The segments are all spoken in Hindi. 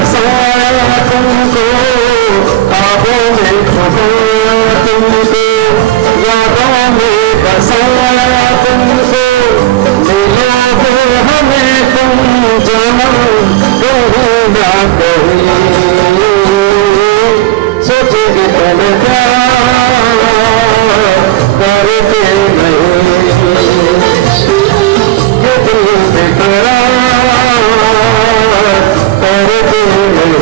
बसाया तुमको, ख्वाबों में छुपाया तुमको, यादों में बसाया तुमको, मिलोगे हमें तुम जन्म कहीं ना कहीं, सोचेंगे तुम प्यार करते नहीं, ये दिल बेकरार करते नहीं।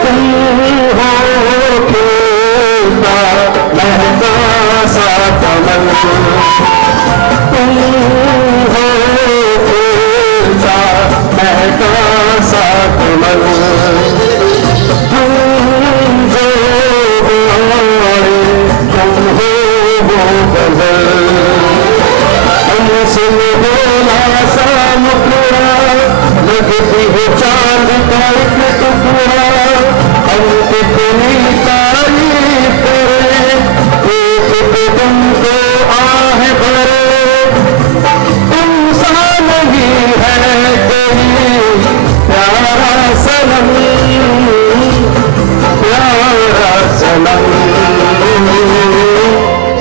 तुम हो खिलता महका सा कमल, तुम जो बोले तुम हो वो गजल, हमसे बोला सा मुखड़ा लगती है चांद का एक टुकड़ा, हम कितनी तारीफ करें एक तुमको आह भरे, तुम सा नहीं है कोई प्यारा सनम, प्यारा सनम,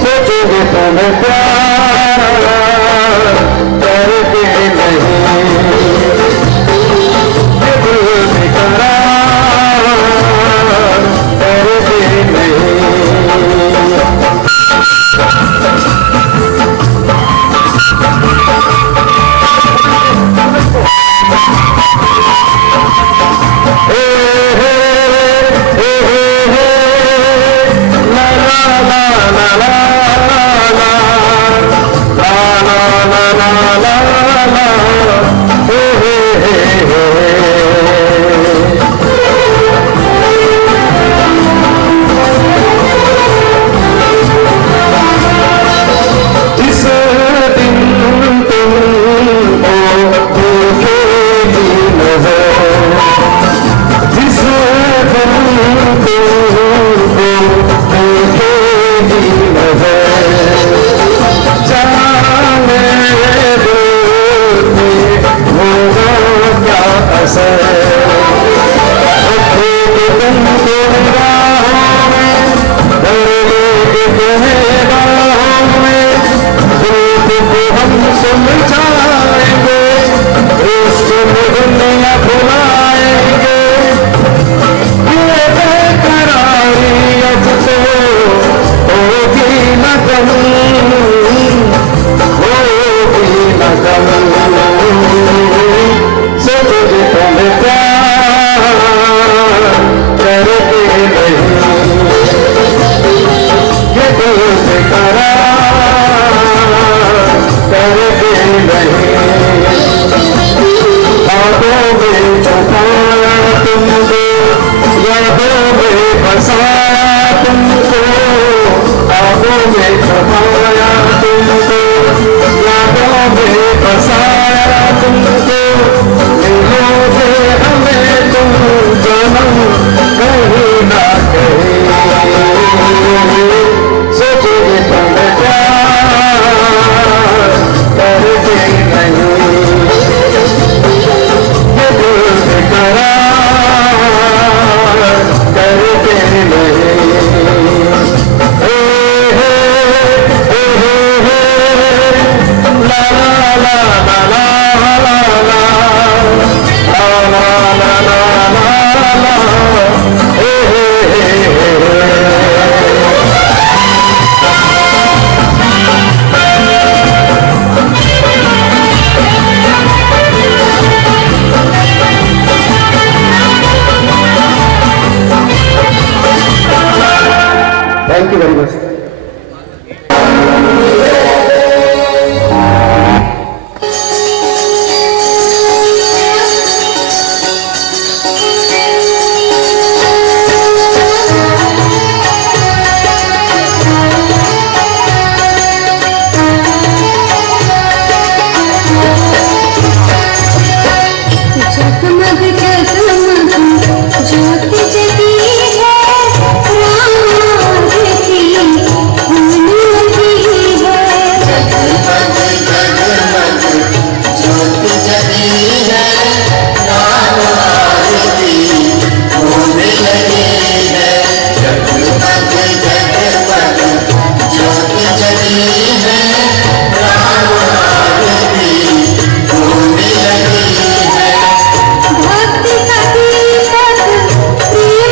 सोचोगे तुम प्यार करते नहीं, ये दिल बेकरार करते नहीं। Thank you very much. भक्ति का दीपक प्रिय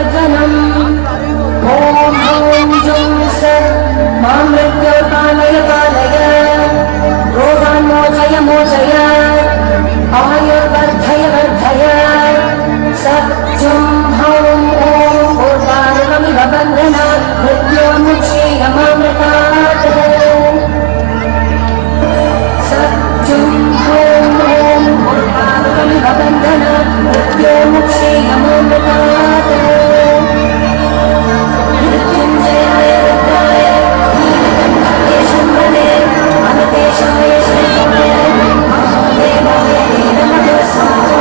वर्धनम् ॐ हौं जुं स मां मृत्योर्पालय पालय रोगान् मोचय मोचय आयुर्वर्धय वर्धय सत्युं हौं ॐ पूर्वारुकमिव बन्धनात् मृत्योर्मुक्षेयमामृतात् सत्युं हौं ॐ पूर्वारुकमिव बन्धनात् मृत्योर्मुक्षेयमामृतात् मृत्युञ्जयाय रुद्राय नीलकण्ठाय शम्भवे अमृतेशाय श्रीराय महादेवाय ते नमः स्वाहा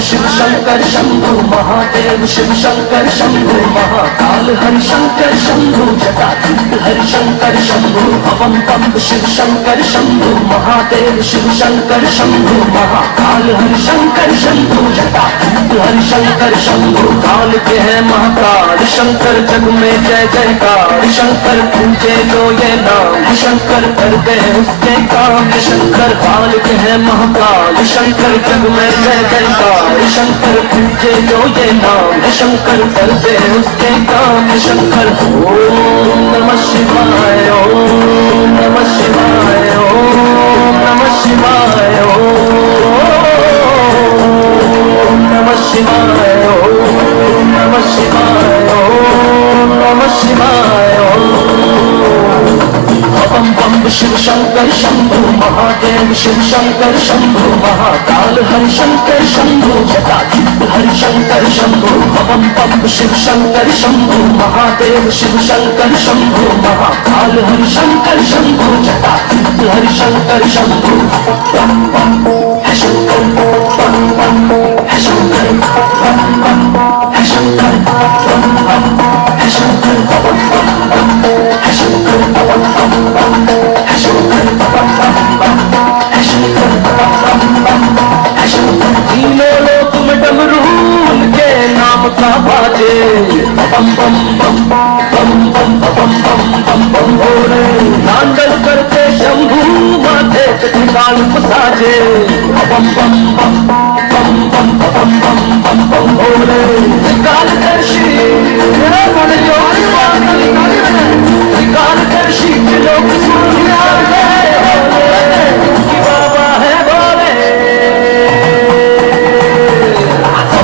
शिव शंकर शंभु महादेव शिव शंकर शंभु महाकाल हरि शंकर शंभु जटाधर हरि शंकर शंभु हवम पंप शिव शंकर शंभु महादेव शिव शंकर शंभु महाकाल हरि शंकर शंभु जटाधर हरि शंकर शंभु काल के है महाकाल शंकर जग में जय जयकार शंकर पूजे जो ये नाम शंकर कर दे उसके काम शंकर काल के है महाकाल शंकर जग में जय जयकार शंकर पूजे जो ये नाम शंकर कर दे उसके काम शंकर ओम नमः शिवाय ओम नमः शिवाय ओम नमः शिवाय ओम नमः शिवाय ओम नमः शिवाय ओम नमः शिवाय बम बम शिव शंकर शंभु महादेव शिव शंकर शंभु महाकाल हरि शंकर शंभु जटाधर हरि शंकर शंभु बम बम शिव शंकर शंभु महादेव शिव शंकर शंभु महाकाल हरि शंकर शंभु जटाधर हरि शंकर शंभु बम बम है शंकर बम बम है शंकर बम बम है शंकर बम बम है शंकर बम बम है शंकर बम बम है शंकर बम बम है शंकर बम बम है शंकर तीनों लोक में डमरू उनके नाम का बाजे बम बम बम बम बम बम बम बम बम बोले नांदल करते शंभू माथे पे काल साजे बम बम बम बम बम बम बम बम बम बोले कालदर्शी मन जोड़ी कालदर्शी के लोग बाबा है बोले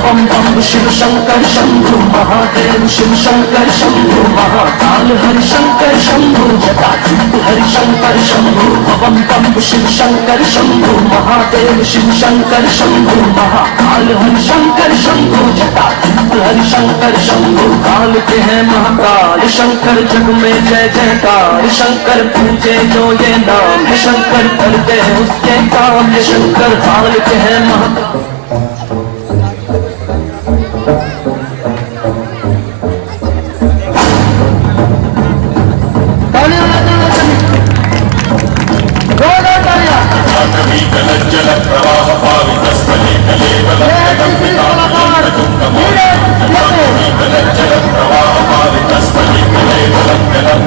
बम बम शिव शंकर शंभु महादेव शिव शंकर शंभु महाकाल हरि शंकर शंभु जटाधर हरि शंकर शंभु बम बम शिव शंकर शंभु महादेव शिव शंकर शंभु महाकाल हरि शंकर शंभु जटाधर हरि शंकर शंभु काल के हैं महाकाल शंकर जग में जय जयकार शंकर पूजे जो ये नाम है शंकर कर दे उसके काम शंकर काल के हैं महाकाल जल प्रवाह पावितस्थले कलेवलं जल प्रवाह पावितस्थले कलेवलं जलं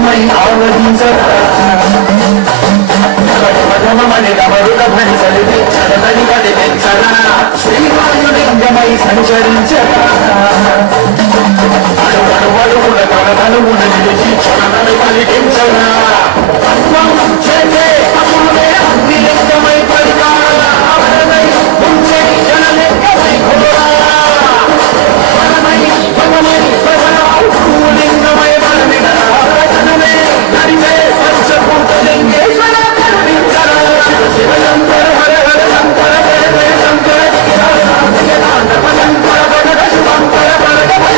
లింగమై ఆవరించరా మని రమరుల భంసలిది చదదని కదిలించరా శ్రీవాయులింగమై సంచరించరా అడుగడుగుల కడగడుగున నిలిచి చరణను పలికించరా భస్మం చేసే అసురులే అగ్నిలింగమై పరికారా అవరమై ఉంచే జనలింగమై ఘోరా వరమై భగమై లింగమై వరమిడరా జనమే నరిమే పంచభూతలింగేశ్వర కరుణించరా శివ శంకర హర హర శంకర హర శంకర శంకర శంకర శంకర శంకర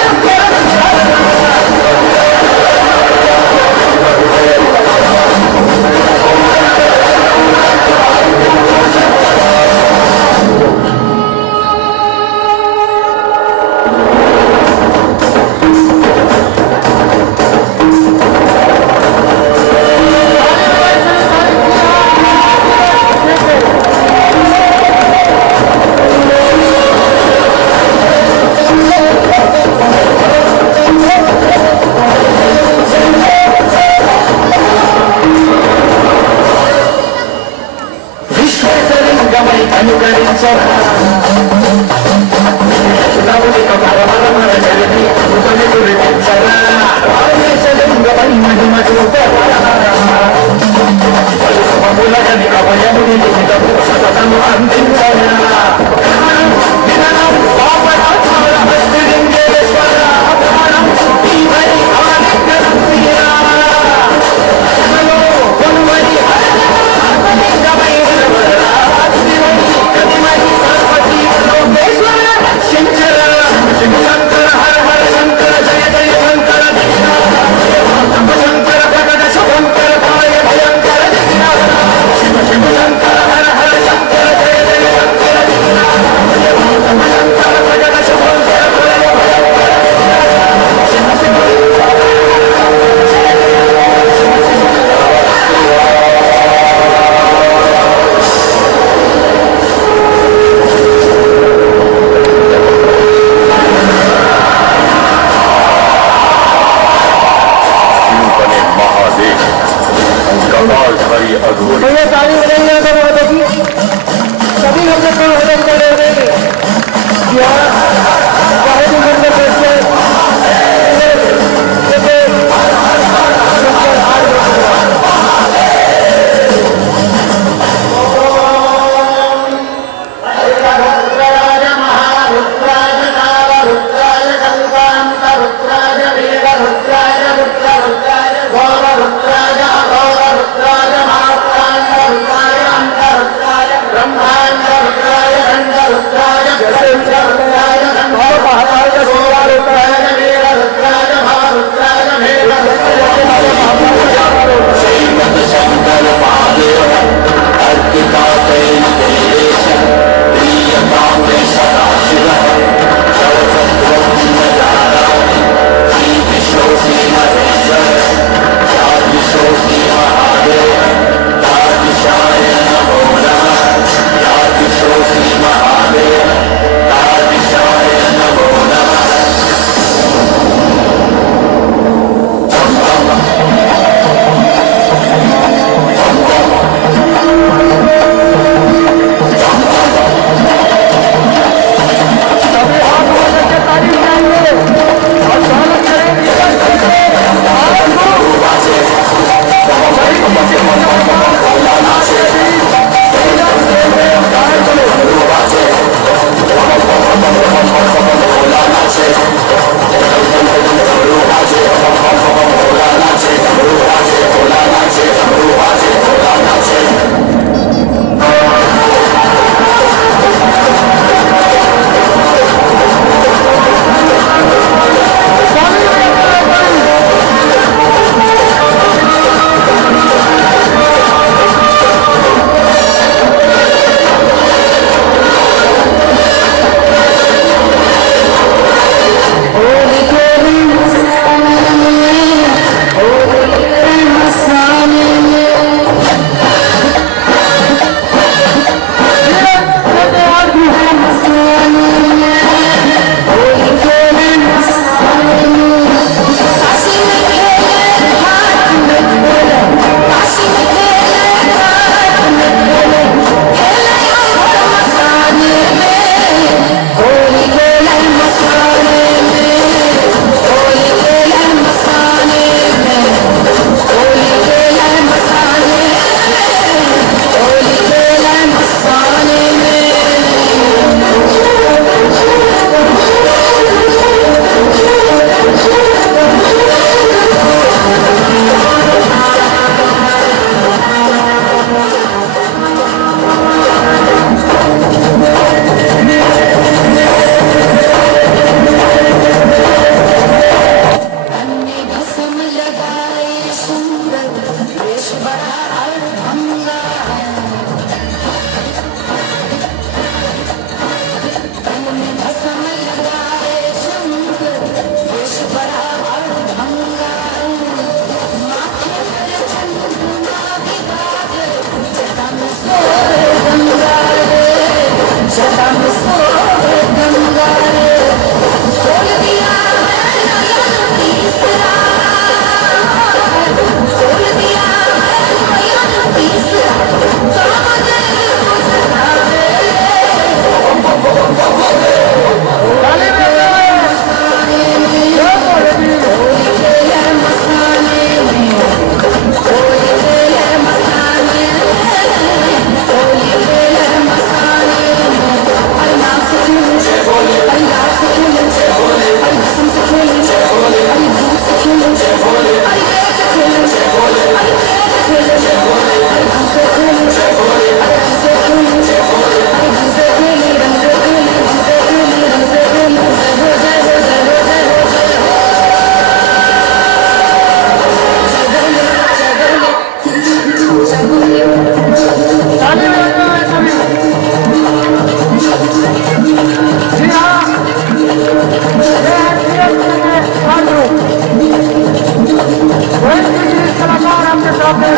कलाकार आपके सामने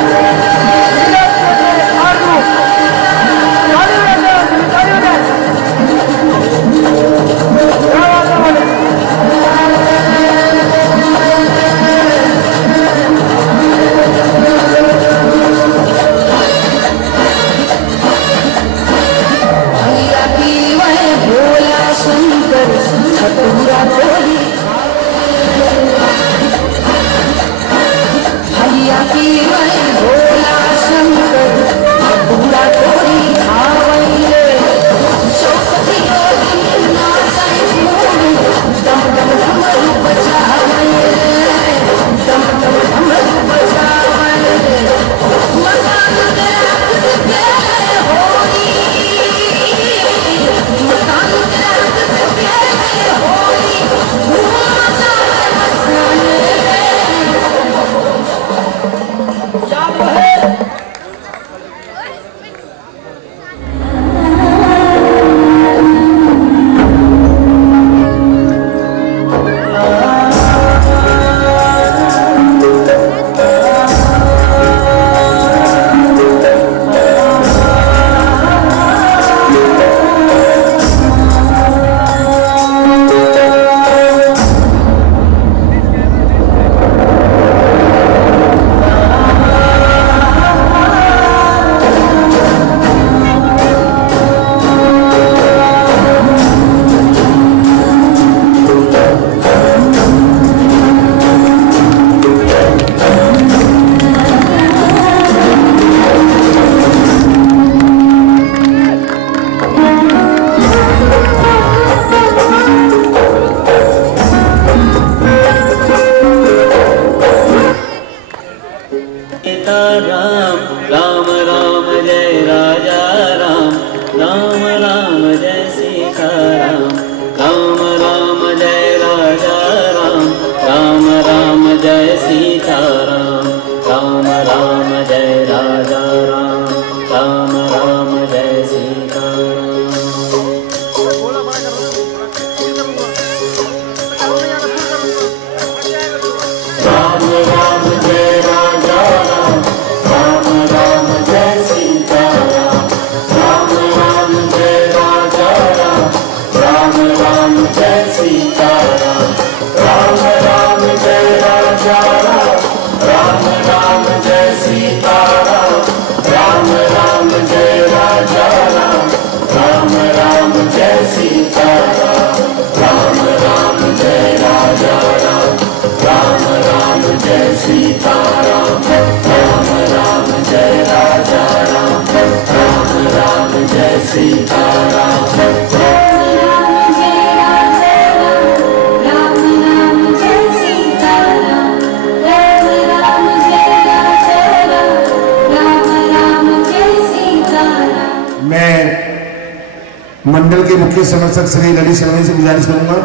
मंडल के मुख्य समर्थक श्री ललित शर्मा से गुजारिश करूंगा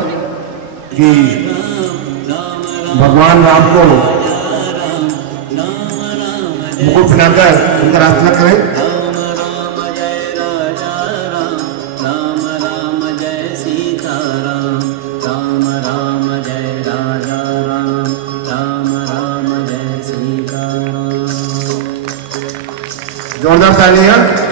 कि भगवान राम को मुकुट पहनाकर उनका रास्ता करें। जोरदार तालियां।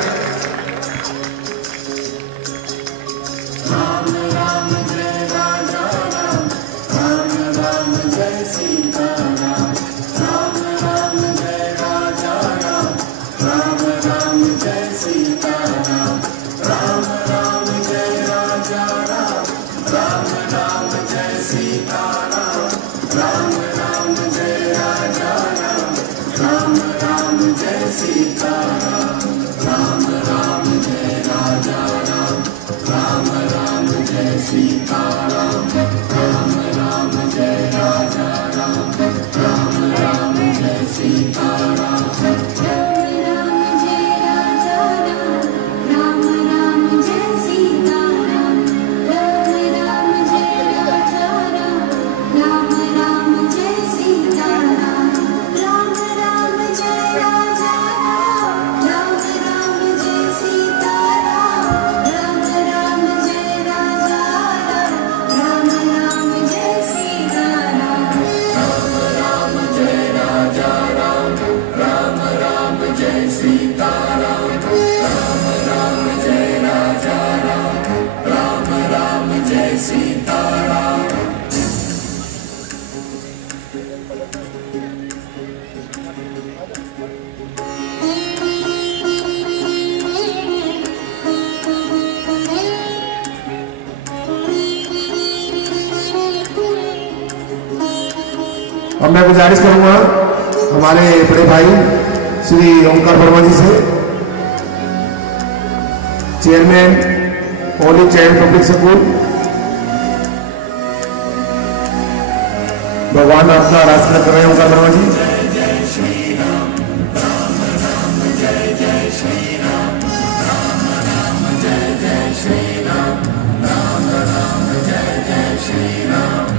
सीता राम राम राम जय राजा राम अब मैं गुजारिश करूंगा हमारे बड़े भाई श्री ओंकार वर्मा जी से, chairman Holi child public school, भगवान आपका रास्ता कर रहे हैं ओंकार वर्मा जी।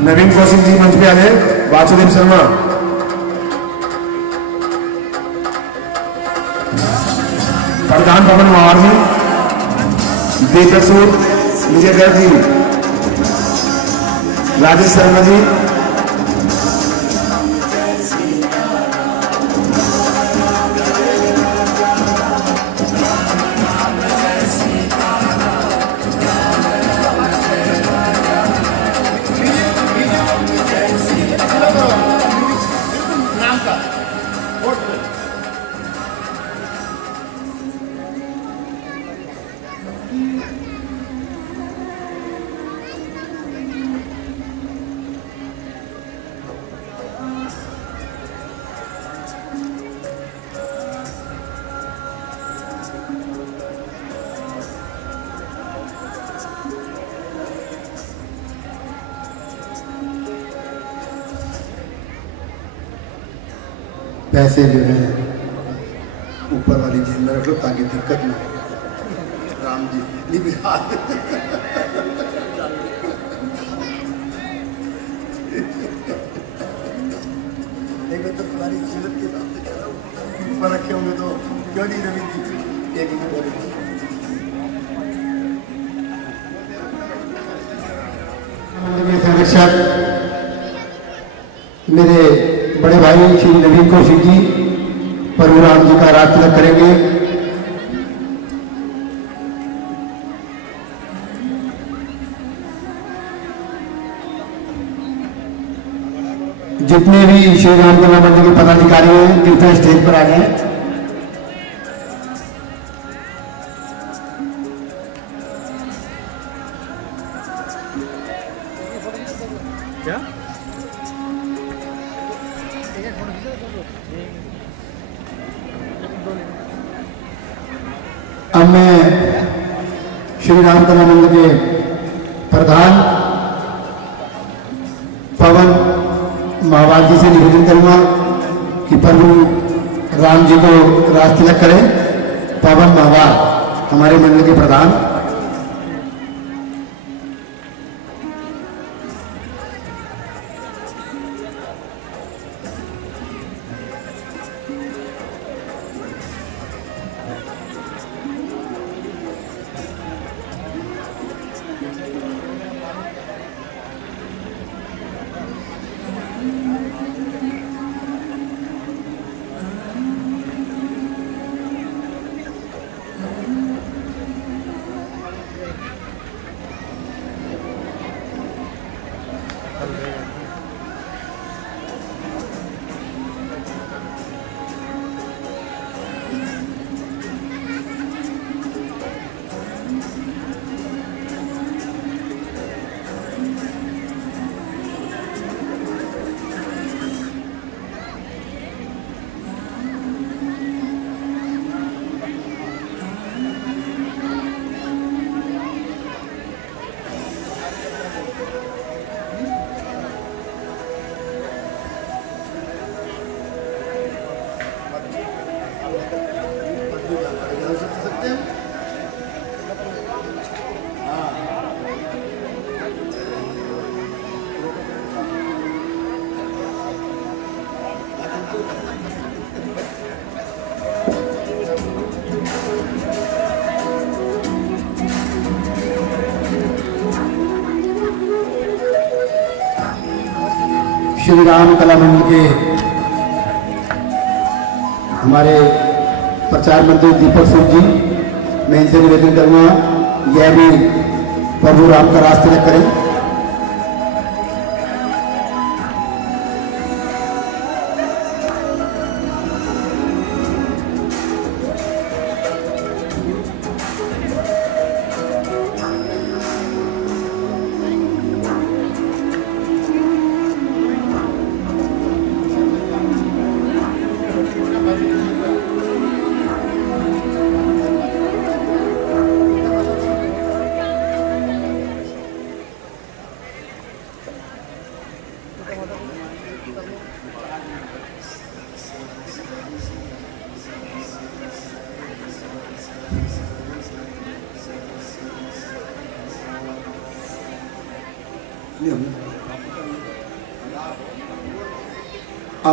नवीन कौशिक जी मंच पे आ जाए, वासुदेव शर्मा, प्रधान पवन मवार जी, दीपक सूद, विजय गर्ग जी, राजेश शर्मा जी, पैसे जो है ऊपर वाली जेब में रख लो ताकि दिक्कत ना हो। राम जी नहीं बिहार तो तुम्हारी सूरत के हिसाब से कह रहा हूँ, ऊपर रखे होंगे तो क्यों नहीं रवि जी एक मिनट बोले। संरक्षक मेरे बड़े भाई श्री नवीन कौशिक जी प्रभु राम जी का राज तिलक करेंगे। जितने भी श्री राम कला मंदिर के पदाधिकारी हैं कृपया स्टेज पर आ जाएं। क्या अब मैं श्री राम कला मंदिर के प्रधान पवन महावार जी से निवेदन करूंगा कि प्रभु राम जी को राज तिलक करें। पवन महावार हमारे मंडल के प्रधान। श्री राम कला मंदिर के हमारे प्रचार मंत्री दीपक सूद जी, मैं इनसे निवेदन करूंगा यह भी प्रभु राम का राज तिलक करें। अब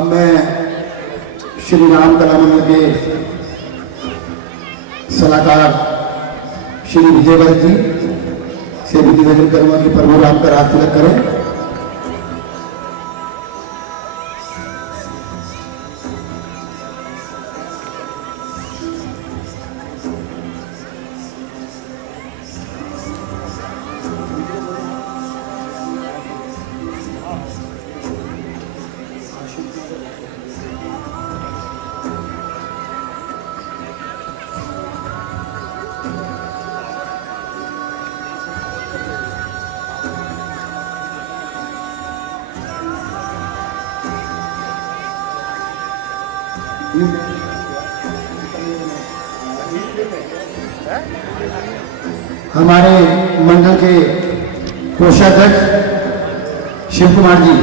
मैं श्री राम कला मंदिर के सलाहकार श्री विजय भट्ट जी से भी निवेदन करूंगा कि प्रभु राम का रास तिलक करें। हमारे मंडल के कोषाध्यक्ष शिव कुमार जी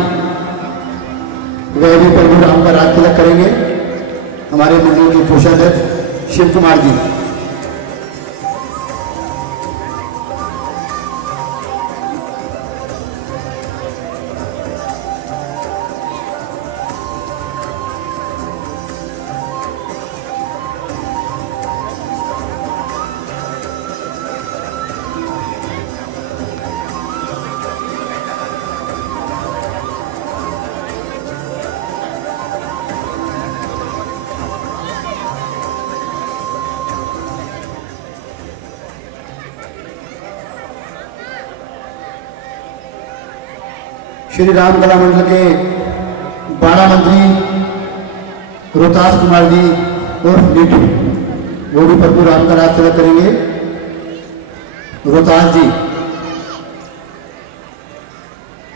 वह भी प्रभु राम का रास तिलक करेंगे। हमारे मंडल के कोषाध्यक्ष शिव कुमार जी। श्री राम कला मंडल के बाड़ा मंत्री रोहतास कुमार जी और लीटू वो भी प्रभु राम का रास तिलक करेंगे। रोहतास जी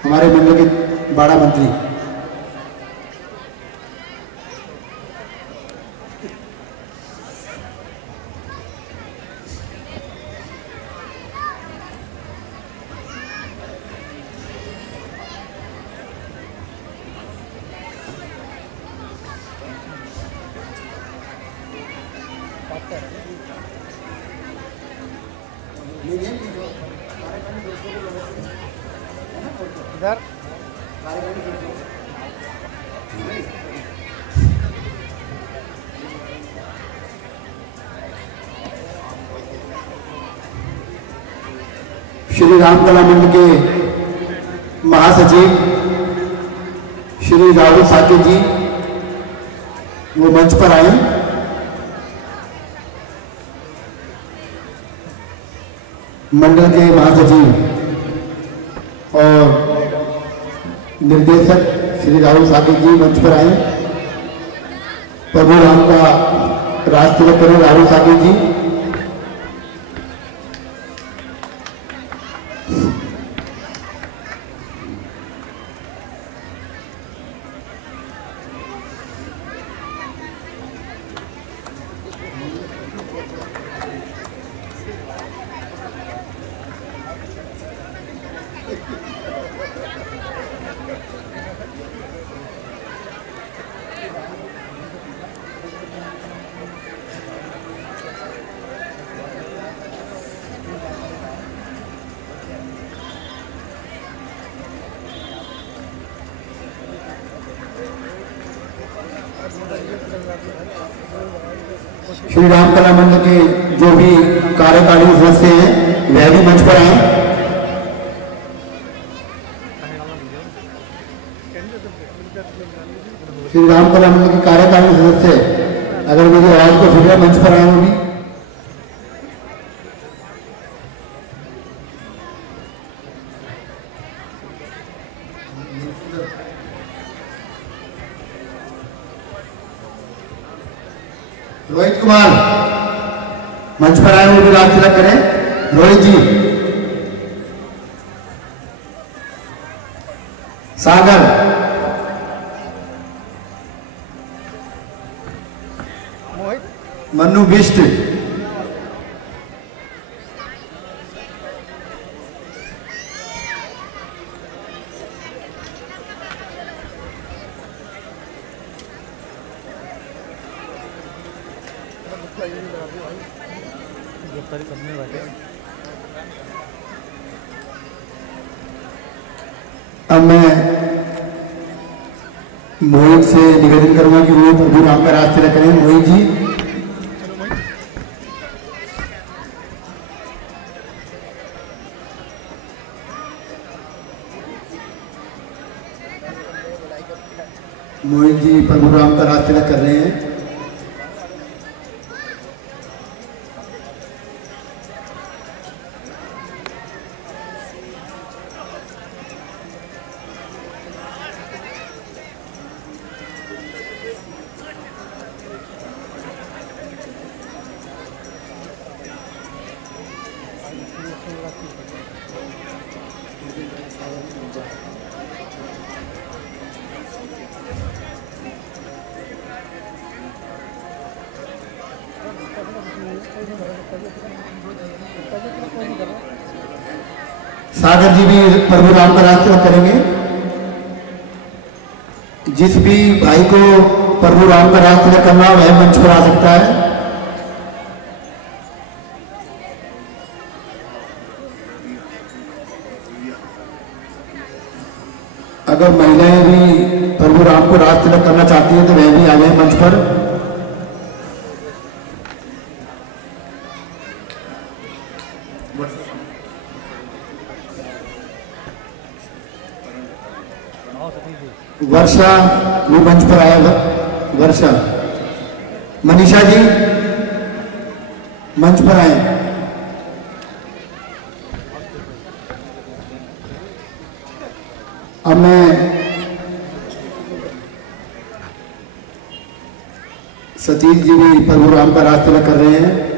हमारे मंडल के बाड़ा मंत्री। श्री राम कला मंडल के महासचिव श्री राहुल साके जी वो मंच पर आए। मंडल के महासचिव और निर्देशक श्री राहुल साके जी मंच पर आए। प्रभु राम का रास तिलक करें राहुल साके जी। श्री राम कला मंडल के जो भी कार्यकारी सदस्य हैं वह भी मंच पर आए। श्री राम कला मंडल के कार्यकारी सदस्य अगर मेरी आवाज को सुन रहे मंच पर आए वो भी। रोहित कुमार मंच पर आए वो भी रास तिलक करें। रोहित जी। सागर मन्नू बिष्ट अब मैं मोहित से निवेदन करूंगा कि वो प्रभु राम का राज तिलक करें। मोहित जी, मोहित जी प्रभु राम का राज तिलक कर रहे हैं। सागर जी भी प्रभु राम का राज तिलक करेंगे। जिस भी भाई को प्रभु राम का राज तिलक करना वह मंच पर आ सकता है। अगर महिलाएं भी प्रभु राम को राज तिलक करना चाहती हैं तो वह भी आ जाए मंच पर। वर्षा वो मंच पर आया। वर्षा, मनीषा जी मंच पर आए। अब मैं सतीश जी भी प्रभु राम का राज तिलक कर रहे हैं।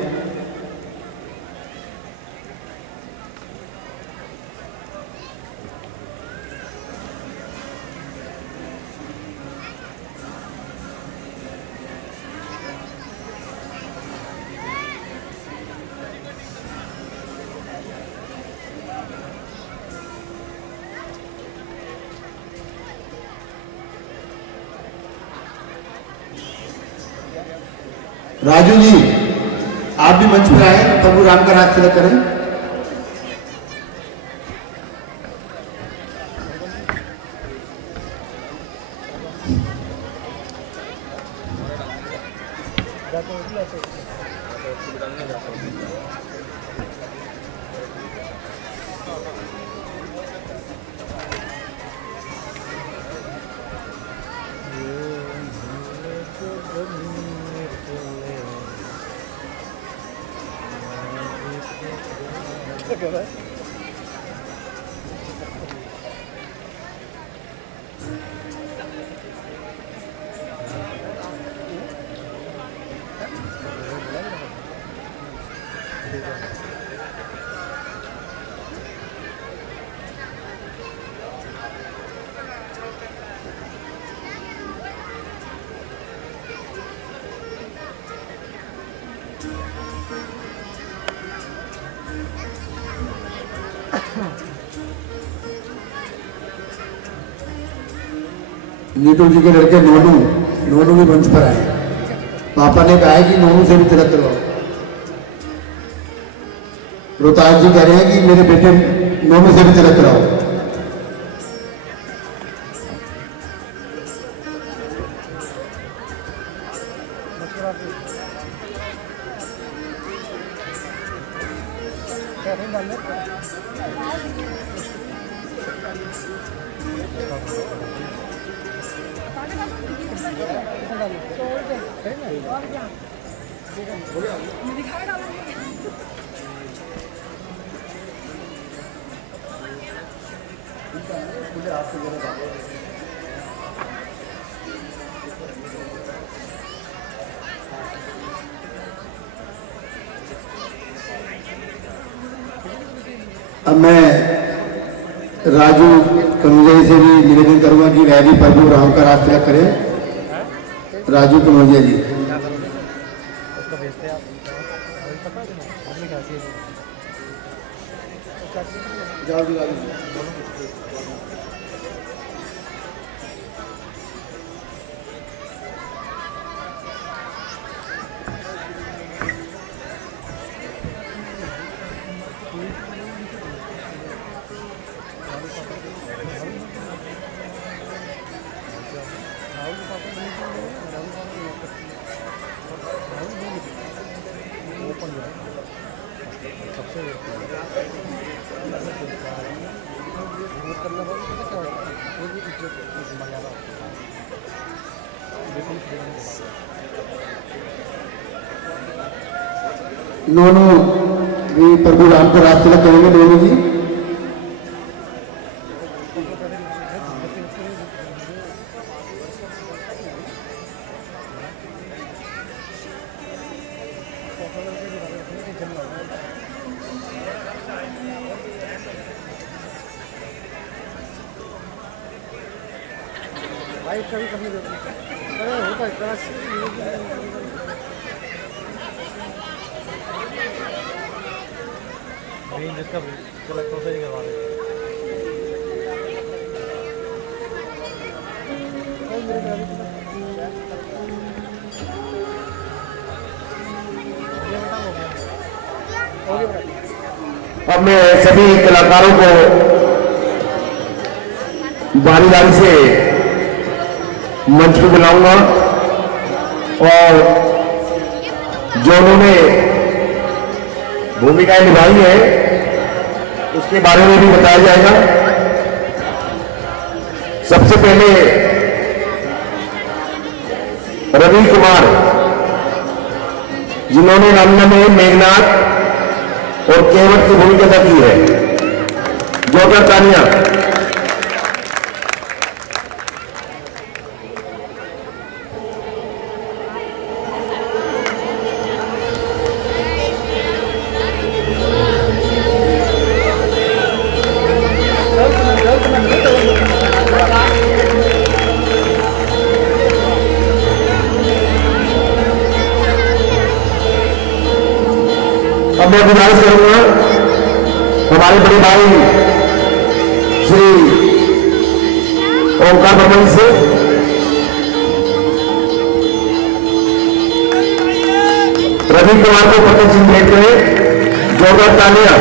राजू जी, आप भी मंच पर आए, प्रभु राम का राज तिलक करें। नीटू जी के लड़के नोनू भी मंच पर आए। पापा ने कहा है कि नोनू से भी तिलक करवाओ। रोहतास जी कह रहे हैं कि मेरे बेटे नोनू से भी तिलक कराओ। अब मैं राजू कनौजिया से भी निवेदन करूंगा कि वह भी प्रभु राम का राज तिलक करें। राजू कनौजिया जी, नोनू भी प्रभु राम को राज तिलक करेंगे। नोनू जी अब मैं सभी कलाकारों को बारी बारी से मंच पर बुलाऊंगा और जो उन्होंने भूमिकाएं निभाई है उसके बारे में भी बताया जाएगा। सबसे पहले रवि कुमार, जिन्होंने रामलीला में मेघनाथ और केवट की भूमिका अदा की है। जोरदार तालियां। अब मैं गुजारिश करूंगा हमारे बड़े भाई श्री ओंकार बर्मन से रवि कुमार को पत्र चिन्ह भेंट करें। जोरदार तालियां।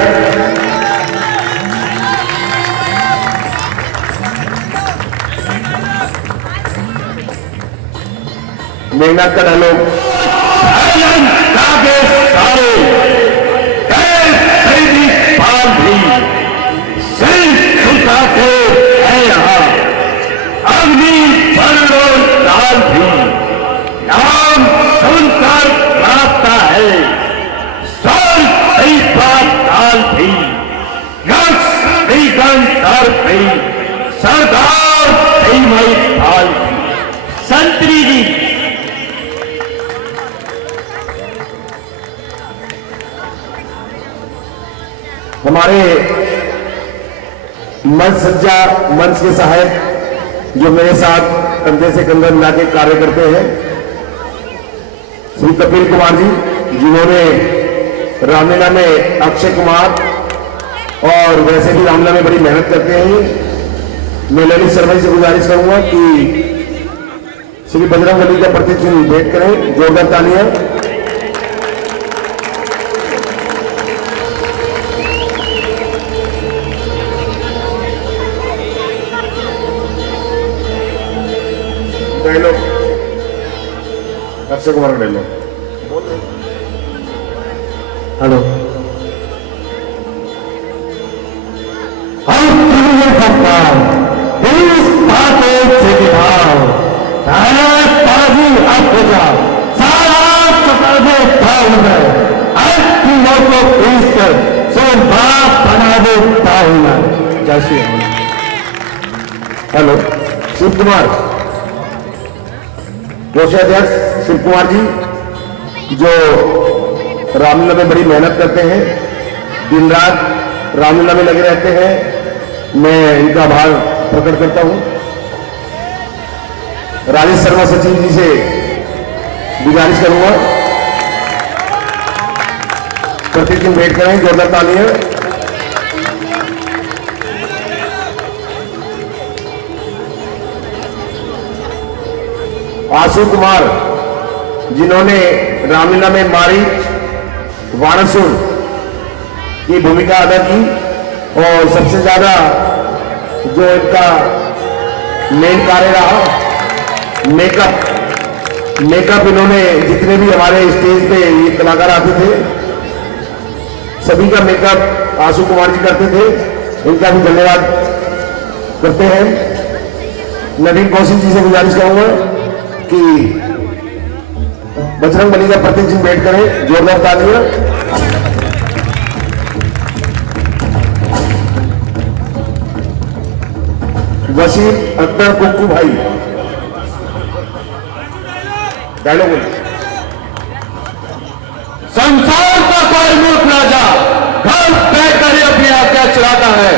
मेघनाथ का डायलॉग सरदार संतरी जी हमारे मंच सज्जा मंच के सहायक जो मेरे साथ कंधे से कंधा मिला के कार्य करते हैं, श्री कपिल कुमार जी, जिन्होंने रामलीला में अक्षय कुमार और वैसे भी रामलीला में बड़ी मेहनत करते हैं। मैं ललित शर्मा जी से गुजारिश करूंगा कि श्री बजरंग बली का प्रति चिन्ह भेंट करें। जोरदार तालियां। डायलॉग अक्षय कुमार का dialogue. Hello, hello, Shiv Kumar, कोषाध्यक्ष शिव कुमार जी, जो रामलीला में बड़ी मेहनत करते हैं, दिन रात रामलीला में लगे रहते हैं। मैं इनका आभार प्रकट करता हूं। राजेश शर्मा सचिव जी से गुजारिश करूंगा प्रतिदिन भेंट करें। जोरदार तालियां। आशु कुमार, जिन्होंने रामलीला में मारीच वाणासुर की भूमिका अदा की और सबसे ज्यादा जो इनका मेन कार्य रहा मेकअप इन्होंने जितने भी हमारे स्टेज पे ये कलाकार आते थे सभी का मेकअप आशु कुमार जी करते थे। इनका भी धन्यवाद करते हैं। नवीन कौशिक जी से गुजारिश करूंगा कि बजरंग बली का प्रतीक चिन्ह भेंट करें। जोरदार तालियां। वसीम अख्तर कुक्कू भाई डायलॉग बोलिए। संसार का कोई मुल्क राजा घर बैठकर ही अपनी आज्ञा चलाता है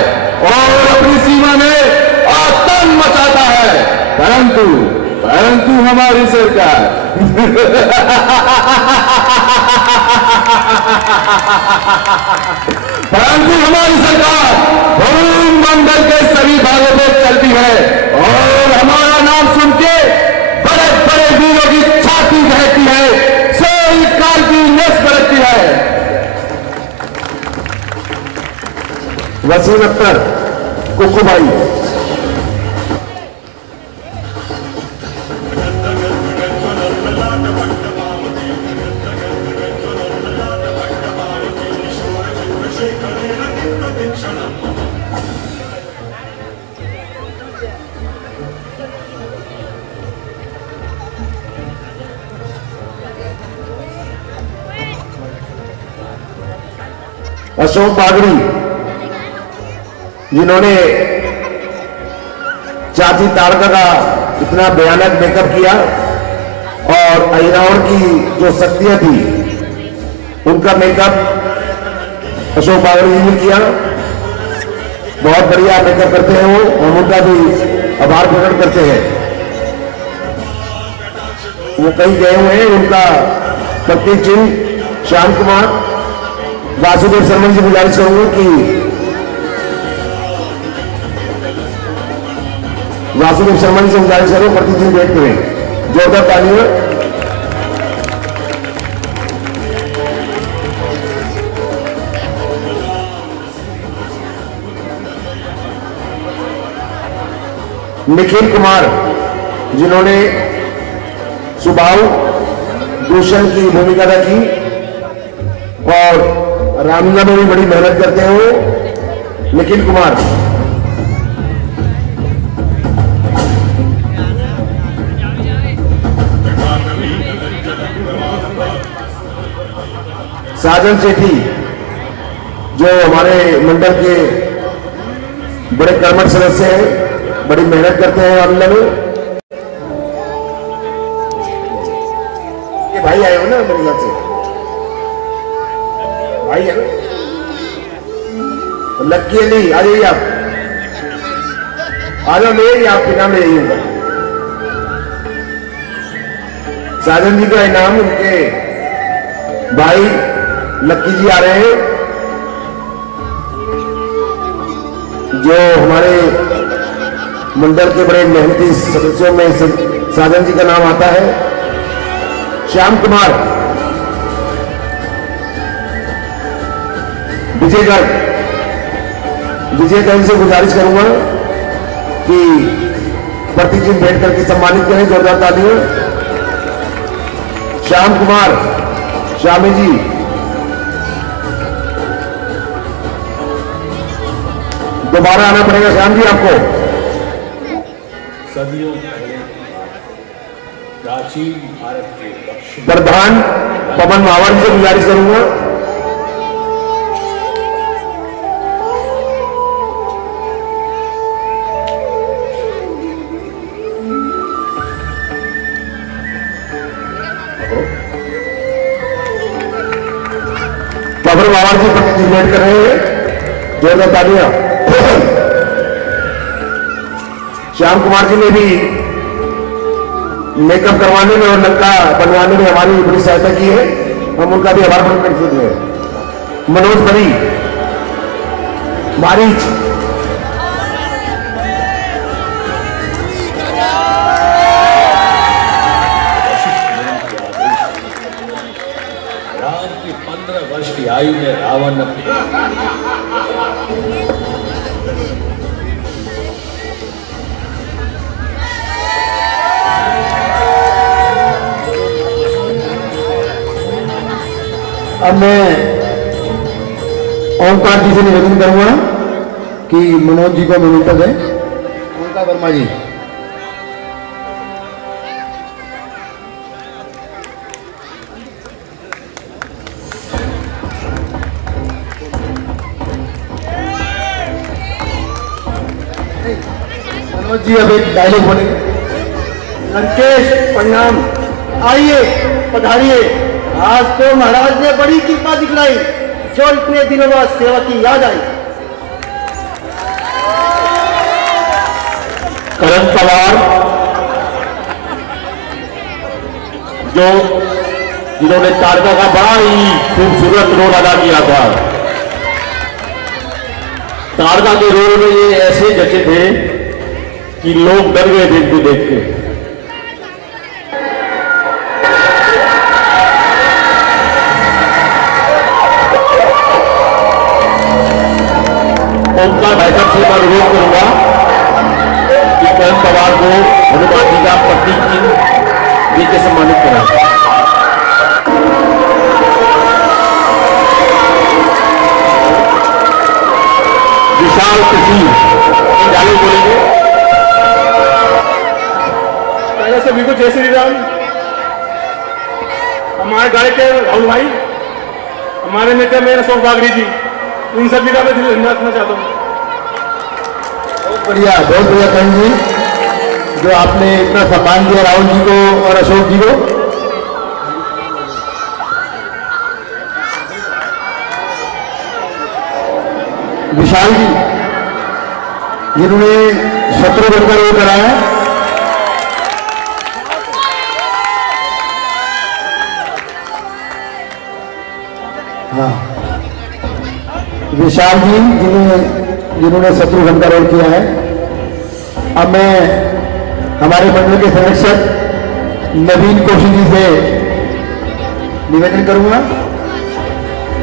और अपनी सीमा में आतंक मचाता है, परंतु हमारी सरकार भूमंडल के सभी भागों में चलती है और हमारा नाम सुन के बड़े बड़े वीरों की छाती बहती है, सोई काल की नस बरतती है। वसीम अख्तर कुक्कू भाई। अशोक बागड़ी जिन्होंने चाची तारका का इतना भयानक मेकअप किया और अहिरावण की जो शक्तियां थी उनका मेकअप अशोक बागड़ी जी ने किया। बहुत बढ़िया मेकअप करते हैं वो, हम उनका भी आभार प्रकट करते हैं। वो कहीं गए हुए हैं, उनका प्रतीक चिन्ह श्याम कुमार। वासुदेव शर्मा जी गुजारिश करूंगा कि वासुदेव शर्मा जी से गुजारिश करो प्रतीक चिन्ह भेंट करें। जोरदार तालियां। निखिल कुमार जिन्होंने सुबाहु दूषण की भूमिका अदा की और रामलीला में भी बड़ी मेहनत करते हैं वो। निखिल कुमार। साजन सेठी जो हमारे मंडल के बड़े कर्मठ सदस्य हैं, बड़ी मेहनत करते हैं रामलीला में। ये भाई आए हो ना मेरे ख्याल से, भाई है ना लक्की अली, आ जाइए आप, आ जाओ, ले आप इनाम ले जाइएगा। साजन जी का इनाम उनके भाई लक्की जी आ रहे हैं, जो हमारे मंडल के बड़े मेहनती सदस्यों में साजन जी का नाम आता है। श्याम कुमार विजयगढ़ से गुजारिश करूंगा कि प्रतीक चिन्ह भेंट करके सम्मानित करें। जोरदार तालियां। श्याम कुमार, श्यामी जी। दोबारा आना पड़ेगा श्याम जी आपको। सदियों पहले प्राचीन भारत के दक्षिण प्रधान पवन मावर जी से गुजारिश करूंगा। पवन मावर जी पार्टिसिपेट कर रहे हैं। जोरदार तालियां। श्याम कुमार जी ने भी मेकअप करवाने में और लंका बनवाने में हमारी बड़ी सहायता की है, हम उनका भी आभार प्रकट करते हैं। मनोज बड़ी मारीच, राम की 15 वर्ष की आयु में रावण अपनी अब मैं ओंकार जी से निवेदन करूंगा कि मनोज जी को मिनट है। ओंकार वर्मा जी जी अब एक डायलॉग बोलेंगे। लंकेश प्रणाम, आइए पधारिए। आज तो महाराज ने बड़ी कृपा दिखलाई, जो इतने दिनों बाद सेवा की याद आई। करण पवार जिन्होंने तारका का बड़ा ही खूबसूरत रोल अदा किया था। तारका के रोल में ये ऐसे जचे थे कि लोग डर गए थे इनको देख के। ओमकार भाई साहब से मैं अनुरोध करूंगा कि करण पवार को हनुमान जी का प्रतीक चिन्ह देकर सम्मानित करा। विशाल तस्वीर डायलॉग बोलेंगे। पहले सभी को जय श्री राम। हमारे गाय के राहुल भाई, हमारे नेता मेरा अशोक बागड़ी जी, इन सभी का मैं धन्यवाद रखना चाहता हूँ। बहुत बढ़िया करण जी, जो आपने इतना सम्मान दिया राहुल जी को और अशोक जी को। विशाल जी जिन्होंने शत्रुघ्न का रोल कराया। हाँ, विशाल जी जिन्होंने शत्रुघ्न का रोल किया है। अब मैं हमारे मंडल के संरक्षक नवीन कौशिक जी से निवेदन करूंगा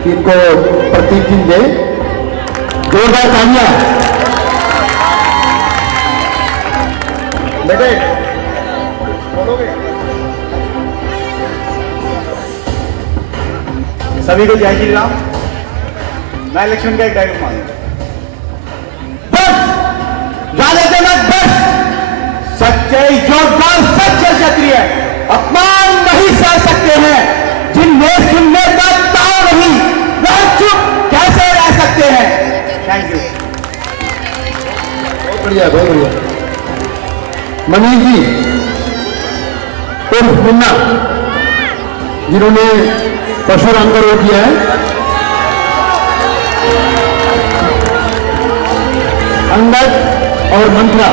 कि इनको प्रतीक चिन्ह दे। जोरदार तालियां। बेटे बोलोगे? सभी को जय श्री राम। मैं इलेक्शन का एक डायलॉग मांगूंगा। बस राधे जनक बस, सच्चे जोरदार सच्चे क्षत्रिय अपमान नहीं सह सकते हैं। जिन्हें सुनने का ताव नहीं, वह चुप कैसे रह सकते हैं। Thank you. बहुत बढ़िया। मनीष जी उर्फ मुन्ना जिन्होंने परशुराम का रोल किया है। अंगद और मंत्रा,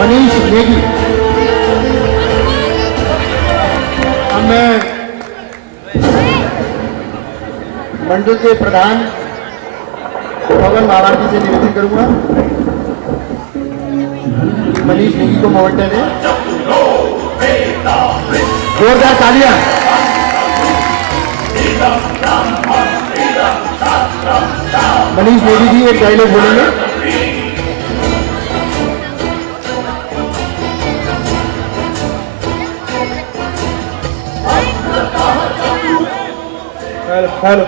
मनीष नेगी। अब मैं मंडल के प्रधान पवन मावाटी से निवेदन करूंगा कि मनीष नेगी को मोमेंटन है। जोरदार तालियां। मनीष नेगी जी एक डायलॉग बोलेंगे। हेलो,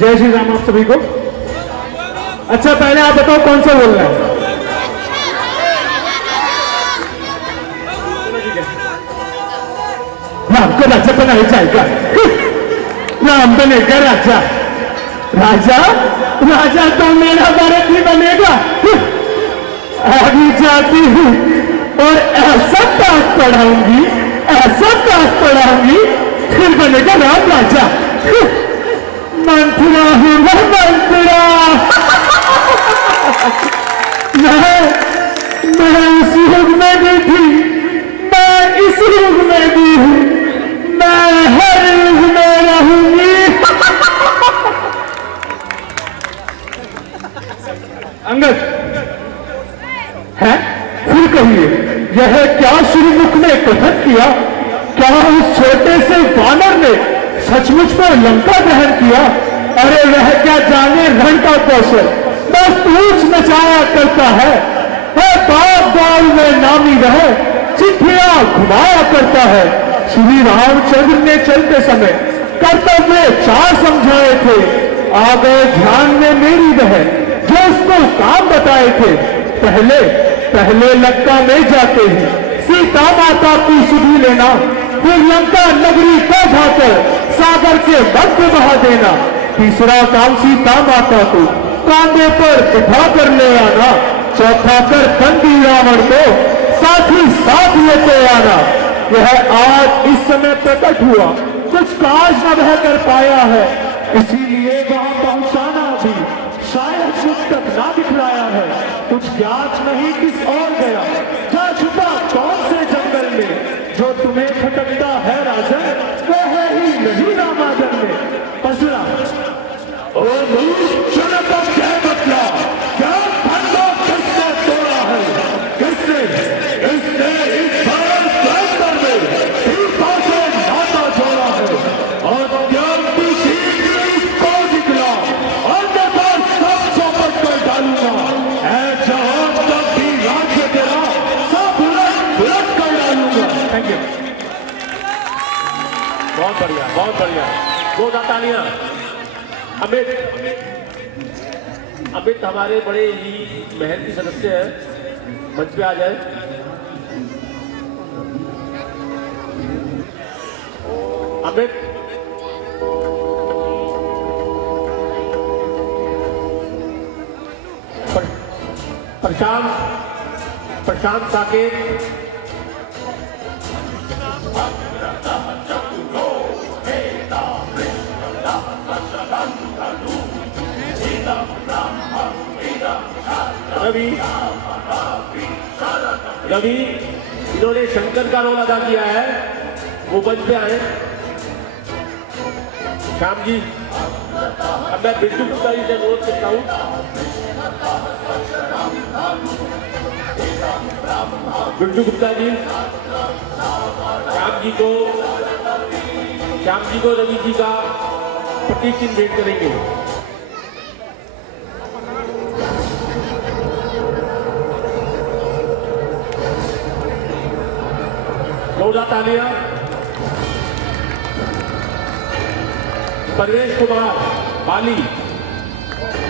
जय श्री राम आप सभी को। अच्छा पहले आप बताओ कौन सा बोलना है? राम का राज्य बनाया जाएगा। राम बनेगा राजा। राजा तो मेरा भारत ही बनेगा। आगे जाती हूँ और ऐसा टास्क पढ़ाऊंगी फिर बनेगा राम राजा। मंत्रा हूँ मैं मंत्रा। मैं इस युग में भी थी, मैं इस युग में भी हूँ, मैं हर युग में रहूंगी। अंगद है फिर कहिए, यह क्या श्रीमुख ने कथन किया? क्या उस छोटे से वानर ने सचमुच में लंका ग्रहण किया? अरे वह क्या जाने रण का कौशल, बस पूछ नचाया करता है। बाप दौड़ में नामी रहे, चिट्ठियां घुमाया करता है। श्री रामचंद्र ने चलते समय कर्तव्य 4 समझाए थे। आ गए ध्यान में मेरी वह जो उसको काम बताए थे। पहले लंका में जाते ही सीता माता की सुधि लेना, फिर लंका नगरी को जाकर सागर के मध्य बहा देना। तीसरा काम सीता माता को कांधे पर बिठा कर ले आना, चौथा कर बंदी रावण को साथ ही साथ लेते आना। यह आज इस समय प्रकट हुआ, कुछ काज न बह कर पाया है, इसीलिए वहां पहुंचाना भी शायद मुझ तक ना दिखलाया है। कुछ ज्ञात नहीं किस और गया, जा छुपा कौन से जंगल में, जो तुम्हें खटकता है राजन वह है ही नहीं रामाजन में। पसरा ओ क्या बतला, क्या फंदा किसने तोड़ा है, किसने इसने इस भारत प्रांत में सीता से नाता जोड़ा है, और अत्यंत शीघ्र इसको निकला, अन्यथा सब चौपट कर डालूंगा। ऐ जहां तक भी राज्य तेरा सब उलट कर डालूंगा। Thank you. बहुत बढ़िया, बहुत बढ़िया, दो तालियां। अमित हमारे बड़े ही मेहनती सदस्य हैं, मंच पे आ जाए। अमित प्रशांत साकेत, रवि, इन्होंने शंकर का रोल अदा किया है, वो मंच पे आए। श्याम जी, अब मैं बिट्टू गुप्ता जी से अनुरोध करता हूँ, बिट्टू गुप्ता जी श्याम जी को रवि जी का प्रतीक चिन्ह भेंट करेंगे। तालियां। परवेश कुमार बाली,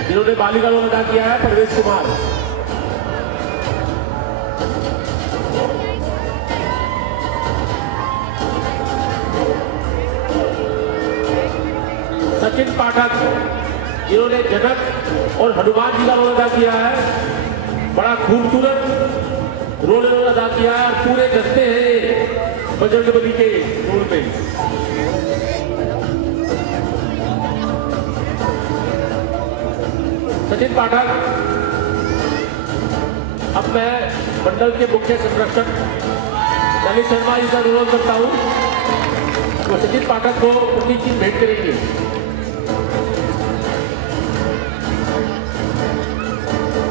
जिन्होंने बाली का रोल अदा किया है, परवेश कुमार। सचिन पाठक, जिन्होंने जनक और हनुमान जी का रोल अदा किया है, बड़ा खूबसूरत रोल अदा किया है, पूरे दस्ते हैं बजरंगबली के रोल में। सचिन पाठक। अब मैं मंडल के मुख्य संरक्षक ललित शर्मा जी से अनुरोध करता हूं, तो सचिन पाठक को प्रतीक चिन्ह भेंट करेंगे।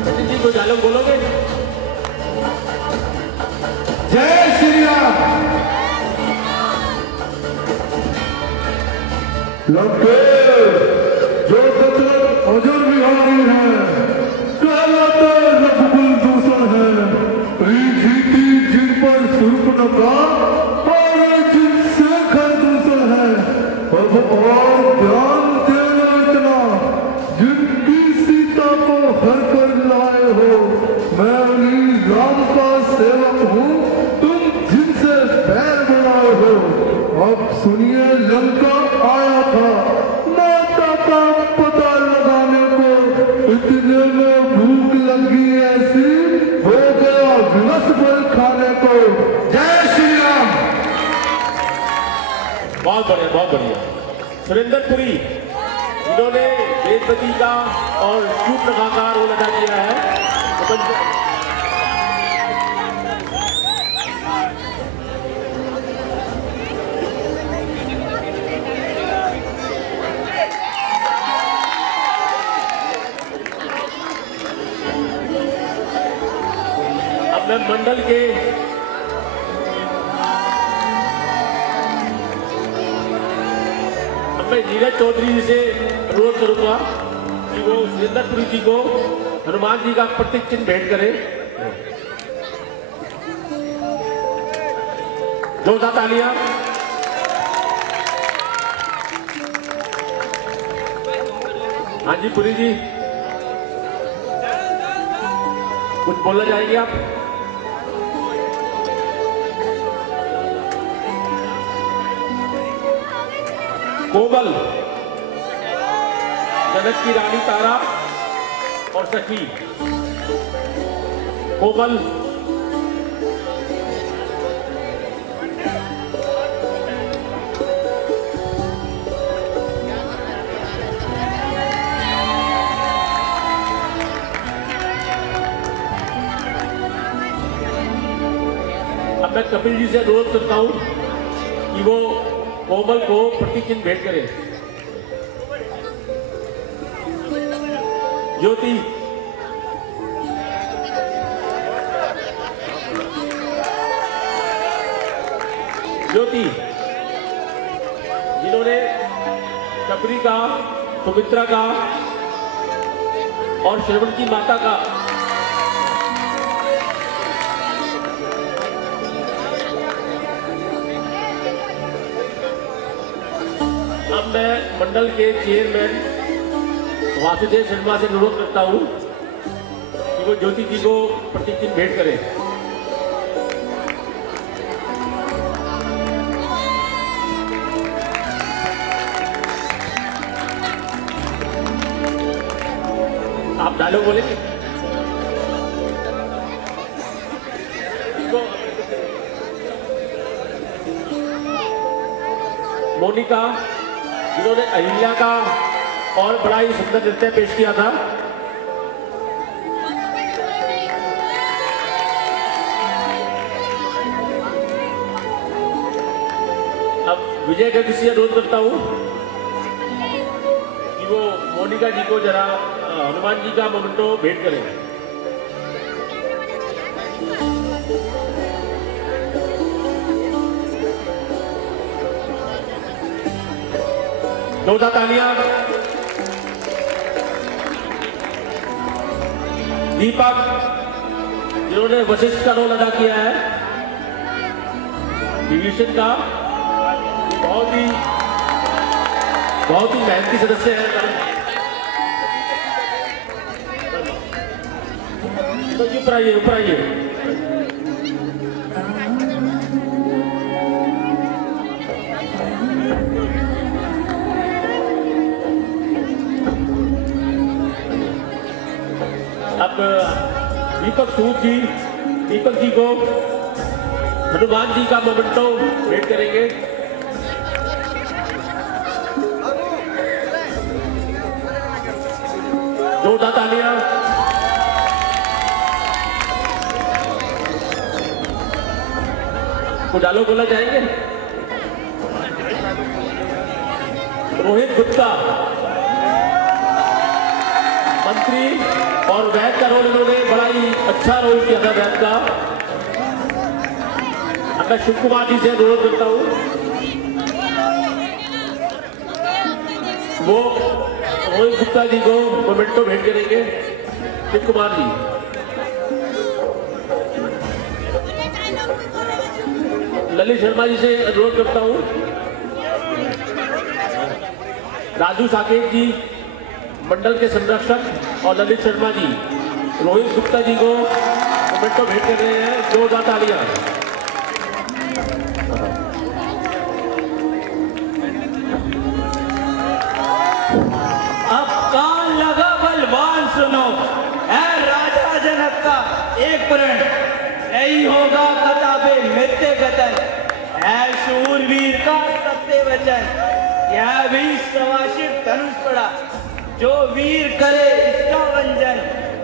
सचिन जी को डायलॉग बोलोगे? जय श्री राम। लंके जो दशरथ अजर बिहारी है, कहलाते रघुकुल दूषण है, जीती जिन पर शूर्पणखा और जिनसे खरदूषण है। अब और ध्यान देना इतना, जिनकी सीता को हर कर लाए हो, मैं उन्हीं राम का सेवक हूँ, तुम जिनसे बैर बनाए हो। अब सुनिए, लंका आया था माता का पता लगाने को, इतने में भूख लगी ऐसी, हो गया विवश बल खाने को। जय श्री राम। बहुत बढ़िया, बहुत बढ़िया। सुरेंद्र पुरी, जिन्होंने वेदवती का और शूर्पणखा का रोल अदा किया है, मैं मंडल के मैं नीरज चौधरी जी से अनुरोध करूंगा कि वो सुरेंद्रपुरी जी को हनुमान जी का प्रतीक चिन्ह भेंट करें। जोरदार तालियां। हाँ जी पुरी जी, कुछ बोलना चाहेंगे आप? कोमल, जनक की रानी तारा और सखी कोमल अब मैं कपिल जी से अनुरोध करता हूं कि वो कोमल को प्रतीक चिन्ह भेंट करें। ज्योति ज्योति जिन्होंने शबरी का, सुमित्रा का और श्रवण की माता का अब मैं मंडल के चेयरमैन वासुदेव शर्मा से अनुरोध करता हूं कि वो ज्योति जी को प्रतीक चिन्ह भेंट करें। आप डायलॉग बोलेंगे? मोनिका जिन्होंने अहिल्या का और बड़ा ही सुंदर नृत्य पेश किया था। अब विजय गर्ग से अनुरोध करता हूं कि वो मोनिका जी को जरा हनुमान जी का मोमेंटो भेंट करें। जोरदार तालियां। दीपक जिन्होंने वशिष्ठ का रोल अदा किया है, डिवीजन का बहुत ही मेहनती सदस्य है। तो ऊपर आइए। अब दीपक जी को हनुमान जी का मोमेंटो भेंट करेंगे। जोरदार तालियां। कुछ डायलॉग बोला जाएंगे? रोहित गुप्ता मंत्री और वैद का रोल इन्होंने बड़ा ही अच्छा रोल किया था वैद का। अब मैं शिव कुमार जी से अनुरोध करता हूं वो रोहित गुप्ता जी को मोमेंटो भेंट करेंगे। शिव कुमार जी। ललित शर्मा जी से अनुरोध करता हूं राजू साकेत जी मंडल के संरक्षक और ललित शर्मा जी रोहित गुप्ता जी को मोमेंटो भेंट कर रहे हैं। जोरदार तालियां। अब कान लगा बलवान सुनो, है राजा जनक का एक प्रण, यही होगा कताबे मित्य कथन, है शूरवीर का सत्य वचन, यह भी सवाशित धनुष पड़ा, जो वीर करे इसका वंजन,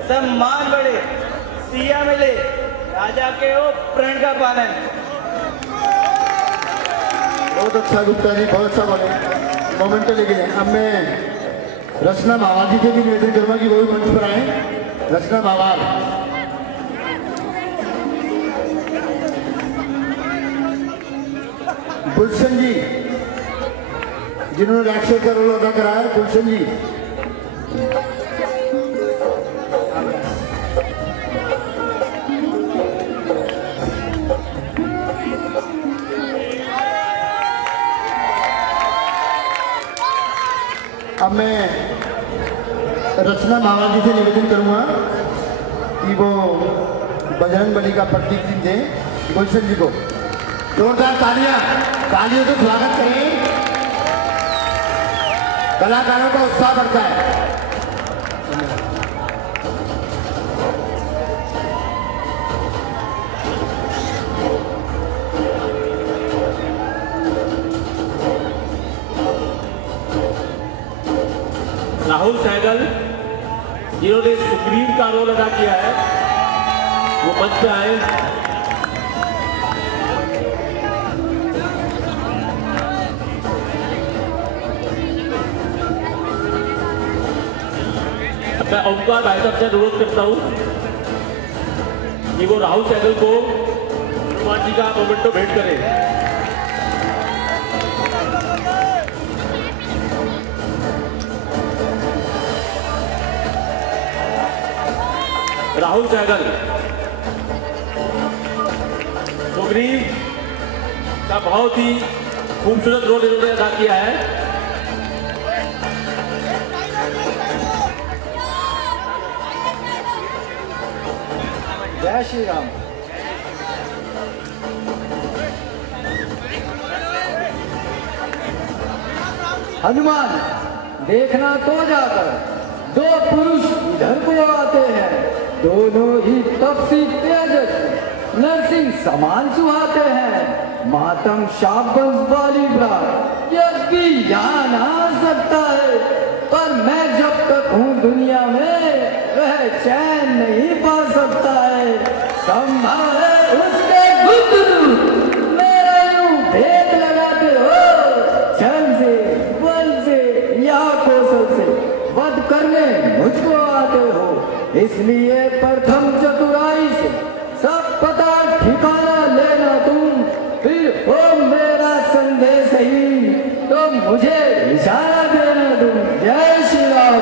सम्मान बढ़े सिया मिले, राजा के ओ प्रण का पालन। बहुत अच्छा गुप्ता जी, बहुत अच्छा बोले, मोमेंट लेके। अब मैं रचना मावाल जी के भी निवेदन करूंगा कि वो भी मंच पर आए। रचना मावाल। गुलशन जी जिन्होंने राक्षस का रोल अदा करा है, गुलशन जी। अब मैं रचना मावाल जी से निवेदन करूंगा कि वो बजरंग बली का प्रतीक चिन्ह दें गुलशन जी को। जोरदार तालियों से स्वागत करें। कलाकारों का उत्साह बढ़ता है। राहुल सहगल जिन्होंने सुग्रीव का रोल अदा किया है वो मंच पे आए। मैं ओमकार भाई साहब से अनुरोध करता हूं कि वो राहुल सहगल को हनुमान जी का मोमेंटो भेंट करें। राहुल सहगल सुग्रीव का बहुत ही खूबसूरत रोल इन्होंने अदा किया है। जय श्री राम। हनुमान देखना तो जाकर दो पुरुष इधर को आते हैं, दोनों ही तपसी तेजस नरसिंह समान सुहाते हैं। मातंग शाप वंश वाली ब्राह्मण यज्ञ यहाँ ना आ सकता है, पर मैं जब तक हूँ दुनिया में वह चैन नहीं पा सकता है। संभाले उसके गुप्त मेरा यूं भेद लगाते हो, छल से बल से या कौशल से वध करने मुझको आते हो। इसलिए प्रथम चतुराई से सब पता ठिकाना लेना तुम, फिर हो मेरा संदेश ही तो मुझे इशारा देना तुम। जय श्री राम।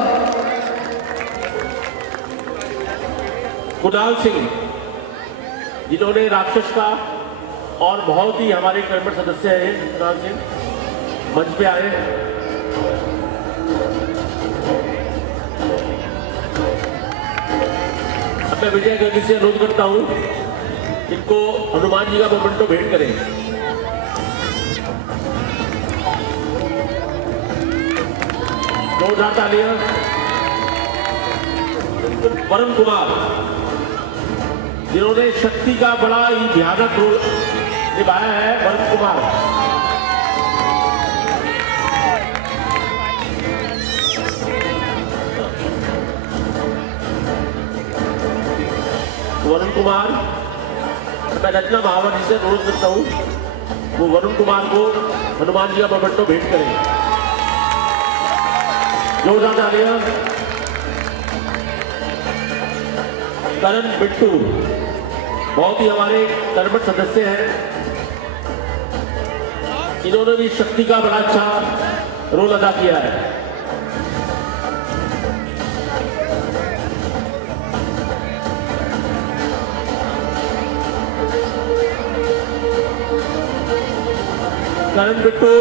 कुणाल सिंह जिन्होंने राक्षस का और बहुत ही हमारे कर्मठ सदस्य हैं, कुणाल सिंह मंच पे आए। अब मैं विजय गर्गी से अनुरोध करता हूं इनको हनुमान जी का मोमेंटो भेंट करें। जोरदार तालियां। वरुण कुमार जिन्होंने शक्ति का बड़ा ही भयानक रोल निभाया है। वरुण कुमार मैं रचना महावर जी से अनुरोध करता हूं वो वरुण कुमार को हनुमान जी का मोमेंटो भेंट करें। जोरदार तालियां। करण बिट्टू बहुत ही हमारे कर्मठ सदस्य हैं, इन्होंने भी शक्ति का बड़ा अच्छा रोल अदा किया है। करण बिट्टू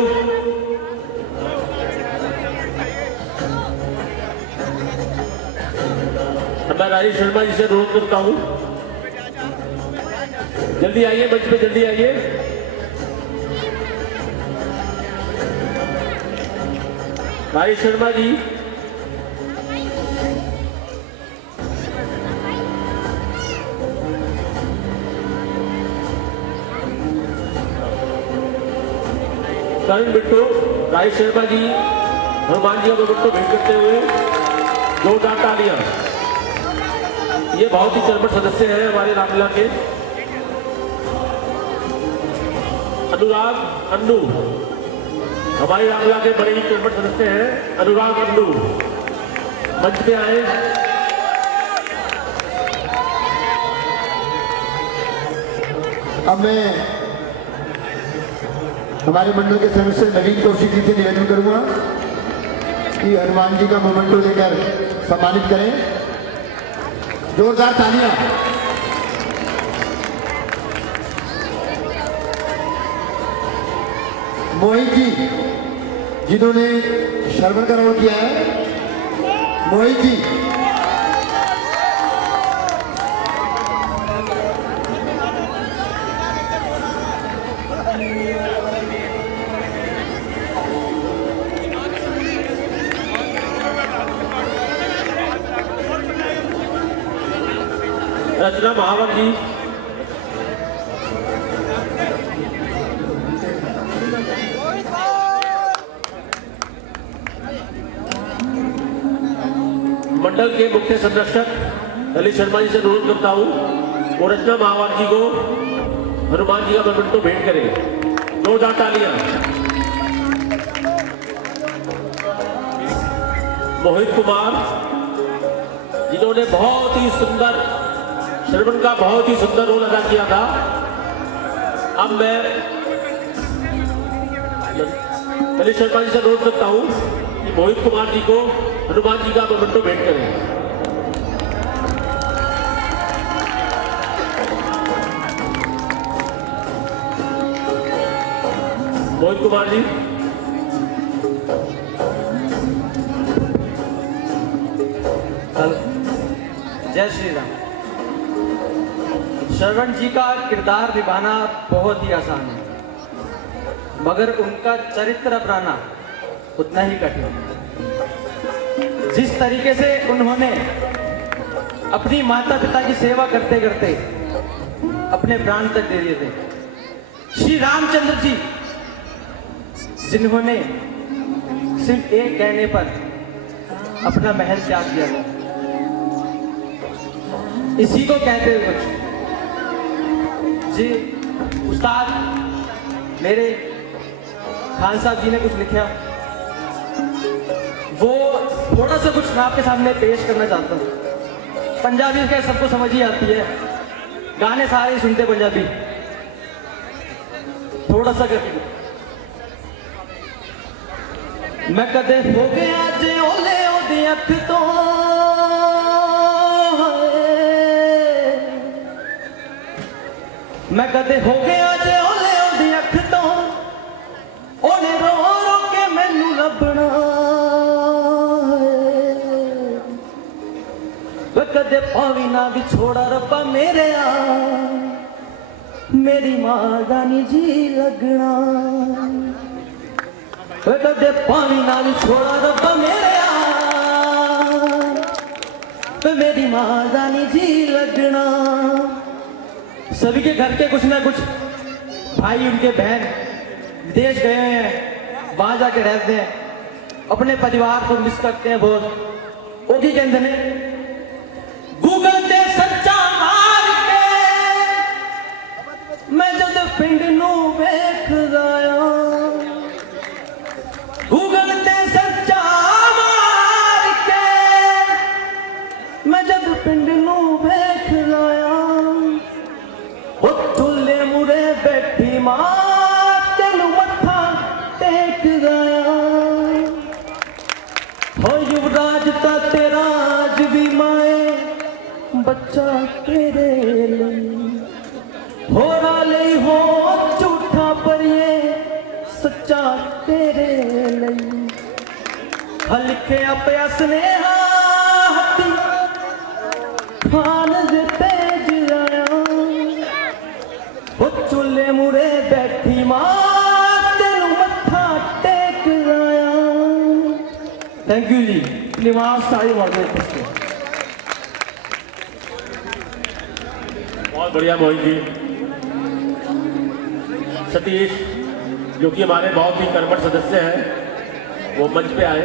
मैं राजेश शर्मा जी से अनुरोध करता हूं जल्दी आइए मंच पे, जल्दी आइए। राजेश शर्मा जी करण बिट्टू, राजेश शर्मा जी हनुमान जी का मोमेंटो भेंट करते हुए जोरदार तालियां। ये बहुत ही कर्मठ सदस्य हैं हमारे रामलीला के। अनुराग अन्नू हमारे रामलीला के बड़े ही कर्मठ सदस्य हैं। अनुराग अन्नू मंच पे आए। अब मैं हमारे मंडल के सदस्य नवीन कौशिक जी से निवेदन करूंगा कि हनुमान जी का मोमेंटो लेकर सम्मानित करें। जोरदार तालियां। मोहित जी जिन्होंने शर्मन का रोल किया है, मोहित जी रचना महावर जी, मंडल के मुख्य संरक्षक ललित शर्मा जी से अनुरोध करता हूं वो रचना महावर जी को हनुमान जी का मोमेंटो भेंट करें। जोरदार तालियां। मोहित कुमार जिन्होंने बहुत ही सुंदर श्रवण का बहुत ही सुंदर रोल अदा किया था। अब मैं ललित शर्मा जी से अनुरोध करता हूं कि मोहित कुमार जी को हनुमान जी का मोमेंटो भेंट करें। मोहित कुमार जी। जय श्री राम। श्रवण जी का किरदार निभाना बहुत ही आसान है, मगर उनका चरित्र अपनाना उतना ही कठिन है। जिस तरीके से उन्होंने अपनी माता पिता की सेवा करते करते अपने प्राण तक दे दिए थे। श्री रामचंद्र जी जिन्होंने सिर्फ एक कहने पर अपना महल त्याग दिया था, इसी को कहते हैं कुछ जी। उस्ताद मेरे खान साहब जी ने कुछ लिखा, वो थोड़ा सा कुछ मैं आपके सामने पेश करना चाहता हूँ। पंजाबी क्या सबको समझ ही आती है, गाने सारे ही सुनते पंजाबी, थोड़ा सा करके। मैं कदे हो गया जे ओले ओदी अख तो, मैं कदे हो गया जे ओले ओदी अख तो, ओने रो रो के मैनू लभना। कदे पावी ना विछोड़ा रब्बा मेरे आ, मेरी मां दा नी जी लगना। कदे पावी ना विछोड़ा रब्बा मेरे आ, मेरी मां दा नी जी लगना। सभी के घर के कुछ ना कुछ भाई उनके बहन विदेश गए हैं, वहां जाके रहते हैं, अपने परिवार को मिस करते हैं बहुत। वो की कहते हैं गूगल ते सच्चा मार के मैं जद पिंड नू वेख आया, गूगल ते सच्चा मार के मैं जद पिंड नू वेख आया। वो चुल्ले मुरे बैठी मां तेनू मत्था टेक आया। हो युवराज ता तेरा आज भी माए बच्चा तेरे लिए, हो राले हो झूठा पर ये सच्चा तेरे लिए। हल्के अपया स्नेहा हत्ती खान दे तेज आया। वो चुल्ले मुरे बैठी मां तेनू मत्था टेक आया। थैंक यू जी। निवास सारी मौजूद है। बहुत बढ़िया मोहित जी। सतीश जो कि हमारे बहुत ही कर्मठ सदस्य हैं, वो मंच पे आए।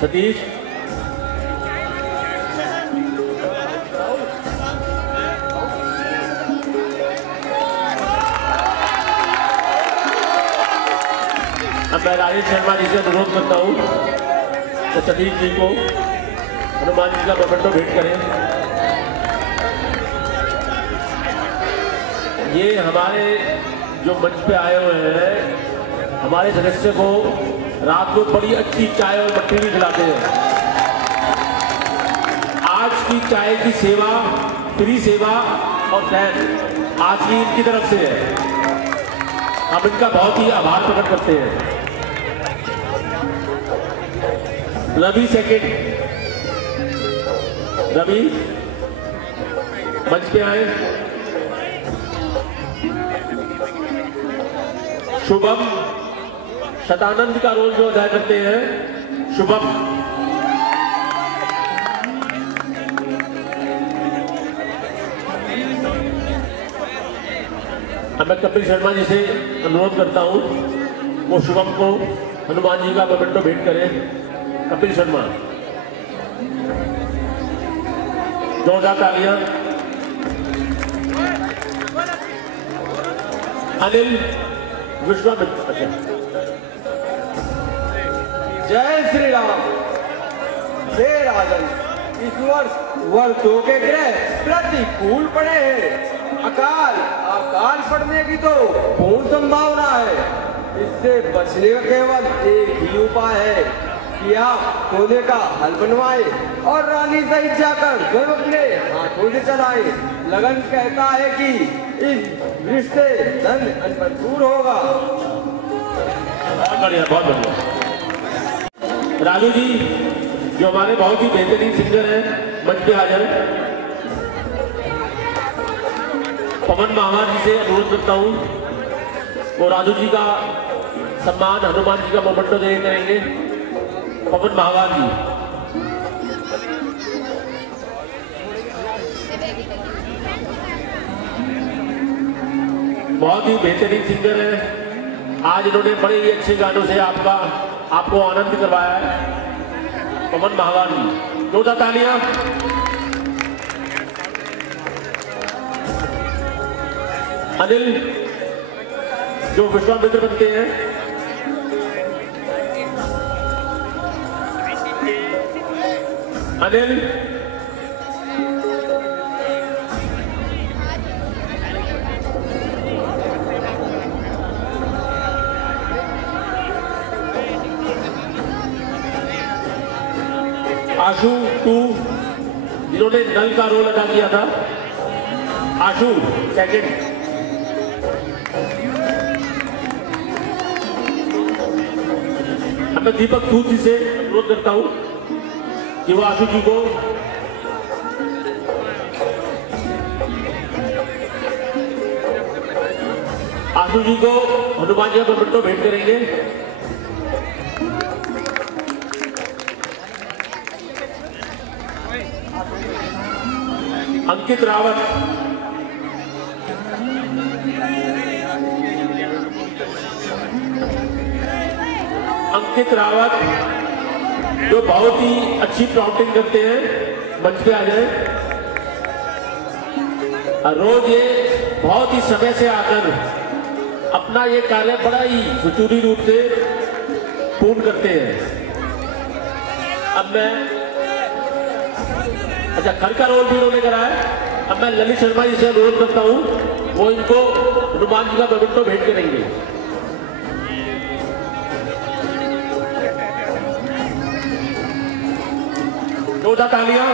सतीश अब मैं राजेश शर्मा जी से अनुरोध करता हूँ तो सतीश जी को हनुमान जी का मोमेंटो भेंट करें। ये हमारे जो मंच पे आए हुए हैं, हमारे सदस्य को रात को बड़ी अच्छी चाय और मट्टी भी खिलाते हैं। आज की चाय की सेवा, फ्री सेवा और फैन आज की इनकी तरफ से है। हम इनका बहुत ही आभार प्रकट करते हैं। रवि सेकेंड, रवि मंच पे आए। शुभम शतानंद का रोल जो अदा करते हैं, शुभम अब मैं कपिल शर्मा जी से अनुरोध करता हूँ वो शुभम को हनुमान जी का मोमेंटो भेंट करें। कपिल शर्मा, जोरदार तालियां। अनिल विश्वामित्र, जय श्री राम। हे राजन, इस वर्ष 2 के ग्रह प्रतिकूल पड़े हैं। अकाल पड़ने की तो पूर्ण संभावना है। इससे बचने का केवल एक ही उपाय है कि आप सोने का हल बनवाए और रानी सहित जाकर स्वयं अपने हाथों से चलाए। लगन कहता है कि इस रिश्ते धन अनपन दूर होगा। बहुत बढ़िया, बहुत बढ़िया। राजू जी जो हमारे बहुत ही बेहतरीन सिंगर हैं, मंच पे हाजिर हैं। पवन महावर जी से अनुरोध करता हूँ वो राजू जी का सम्मान हनुमान जी का मोमेंटो दे करेंगे। पवन महावर जी, बहुत ही बेहतरीन सिंगर है। आज इन्होंने बड़े ही अच्छे गानों से आपको आनंद करवाया है। पवन महावर जी, जोरदार तालियां। अनिल जो विश्वामित्र बनते हैं, अनिल आशु टू जिन्होंने नल का रोल अदा किया था, आशु सेकंड। अब मैं दीपक सूद जी से अनुरोध करता हूं कि वो आशु जी को हनुमान जी का मोमेंटो भेंट करेंगे। अंकित रावत, जो बहुत ही अच्छी प्रॉम्प्टिंग करते हैं, मंच पे आ जाए। रोज ये बहुत ही समय से आकर अपना ये कार्य बड़ा ही सुचारू रूप से पूर्ण करते हैं। अब मैं अच्छा घर का रोल भी उन्होंने करा है। अब मैं ललित शर्मा जी से अनुरोध करता हूं वो इनको हनुमान जी का मोमेंटो भेंट करेंगे। जोरदार तालियां।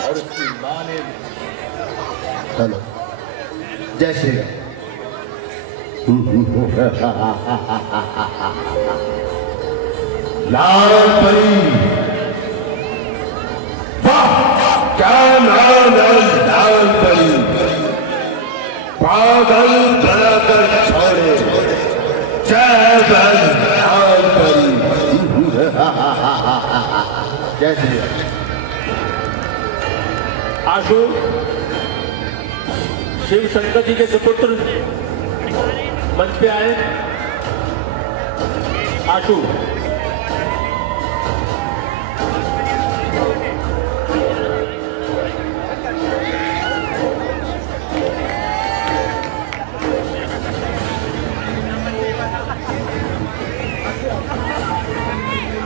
और उसकी मां ने हेलो, जय श्री राम। लाल परी, वाह क्या नाम है लाल परी। पागल बनाकर छोड़े जय लाल परी। जय श्री राम। आशु शिव शंकर जी के सुपुत्र मंच पे आए। आशु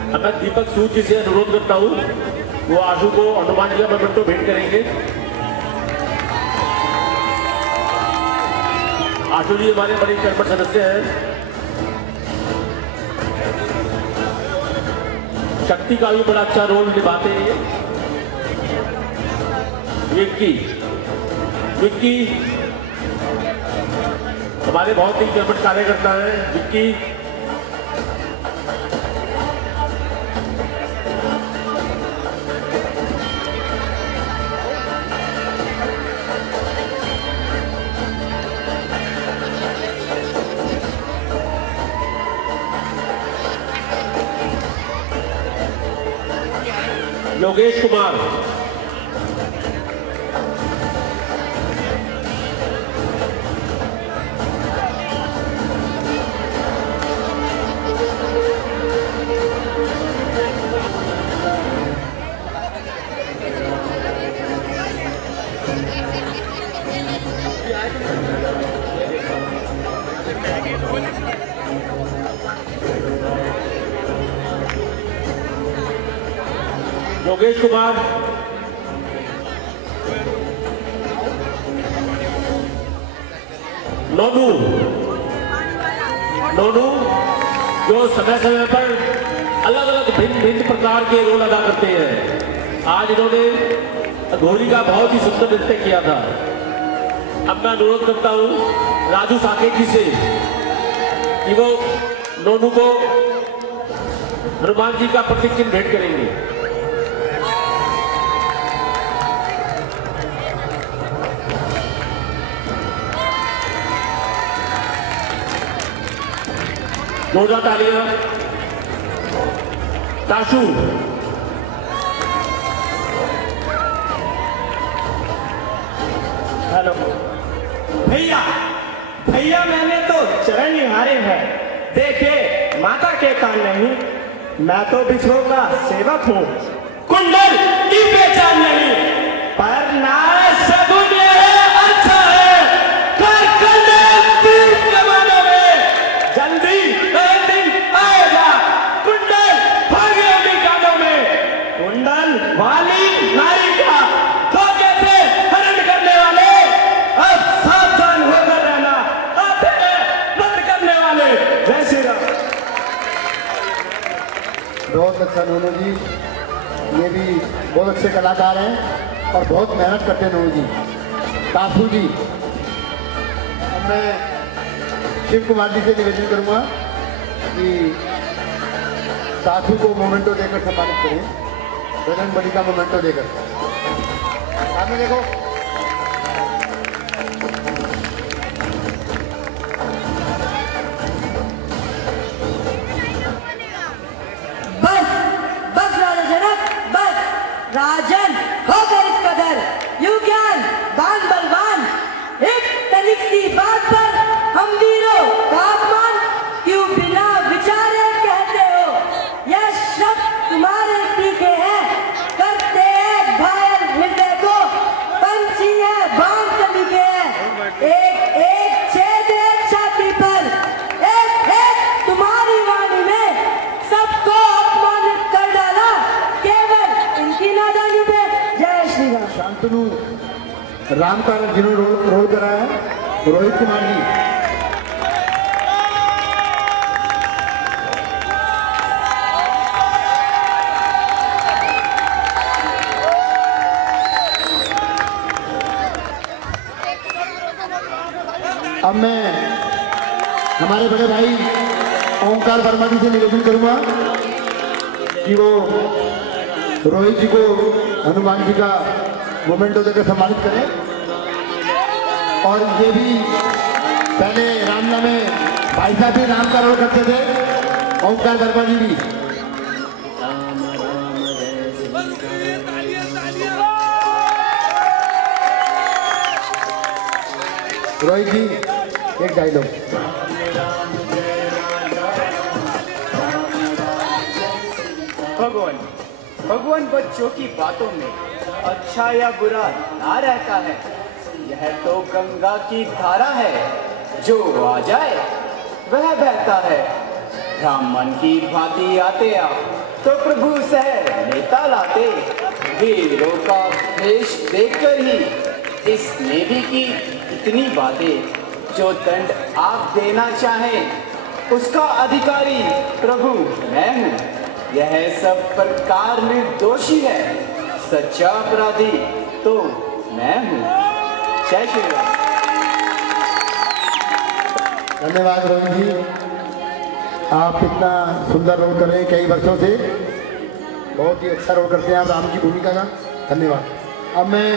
अब मैं दीपक सूद जी से अनुरोध करता हूं वो आशु को हनुमान जी का मोमेंटो भेंट करेंगे। आशु जी हमारे बड़े कर्मठ सदस्य हैं। शक्ति का भी बड़ा अच्छा रोल निभाते हैं। विक्की हमारे बहुत ही कर्मठ कार्यकर्ता हैं। विक्की योगेश कुमार, योगेश कुमार, नोनू, जो समय समय पर अलग अलग भिन्न भिन्न प्रकार के रोल अदा करते हैं। आज इन्होंने घोड़ी का बहुत ही सुंदर नृत्य किया था। अब मैं अनुरोध करता हूं राजू साकेत जी से कि वो नोनू को हनुमान जी का प्रतीक चिन्ह भेंट करेंगे। जोरदार तालियां। ताशु, हेलो भैया, मैंने तो चरण निहारे हैं, देखे माता के कान नहीं, मैं तो बिछो का सेवक हूँ, कुंडल की पहचान नहीं, पर ना सगुन अच्छा है, कर जमानों में जल्दी दिन आएगा, कुंडल भागे अभी कानों में, कुंडल वाली नारी का धोखे से हरण करने वाले, अब सावधान होकर रहना, आते हैं रद्द करने वाले। जय श्री राम। बहुत अच्छा नोनू जी, ये भी बहुत अच्छे कलाकार हैं और बहुत मेहनत करते हैं नोनू जी। ताशु जी, अब मैं शिव कुमार जी से निवेदन करूंगा कि ताशु को मोमेंटो देकर सम्मानित करें, बजरंग बली का मोमेंटो देकर। सामने देखो, बस राजा जनक, बस राजन हो गए इस कदर, यू ज्ञान बान बलवान, एक तनिक सी बात पर हम वीरों का अपमान क्यों बिना विचारे कहते हो, यह शब्द तुम्हारे तीखे हैं, करते हैं घायल हृदय को, पंछी है बाण सभी के हैं, एक एक छेद है छाती पर, एक एक तुम्हारी वाणी में सबको अपमानित कर डाला, केवल इनकी नादानी पे। जय श्री राम। शांतनु राम का जिन्होंने रोल करा है, रोहित कुमार जी। अब मैं हमारे बड़े भाई ओंकार वर्मा जी से निवेदन करूंगा कि वो रोहित जी को हनुमान जी का मोमेंटो देकर सम्मानित करें। और ये भी पहले रामला में भाई साहब भी राम का रोल करते थे, ओंकार वर्मा जी भी। रोहित जी एक डायलॉग। भगवान बच्चों की बातों में अच्छा या बुरा ना रहता है, यह तो गंगा की धारा है, जो आ जाए वह बहता है, ब्राह्मण की भांति आते आप तो प्रभु सह नेता लाते, वीरों का भेष देखकर ही इसने भी की इतनी बातें, जो दंड आप देना चाहें उसका अधिकारी प्रभु मैं हूँ, यह सब प्रकार निर्दोषी है, सच्चा अपराधी तो मैं हूँ। जय श्री राम। धन्यवाद रोहित जी, आप इतना सुंदर रोल कर रहे हैं कई वर्षों से, बहुत ही अच्छा रोल करते हैं आप राम की भूमिका का, धन्यवाद। अब मैं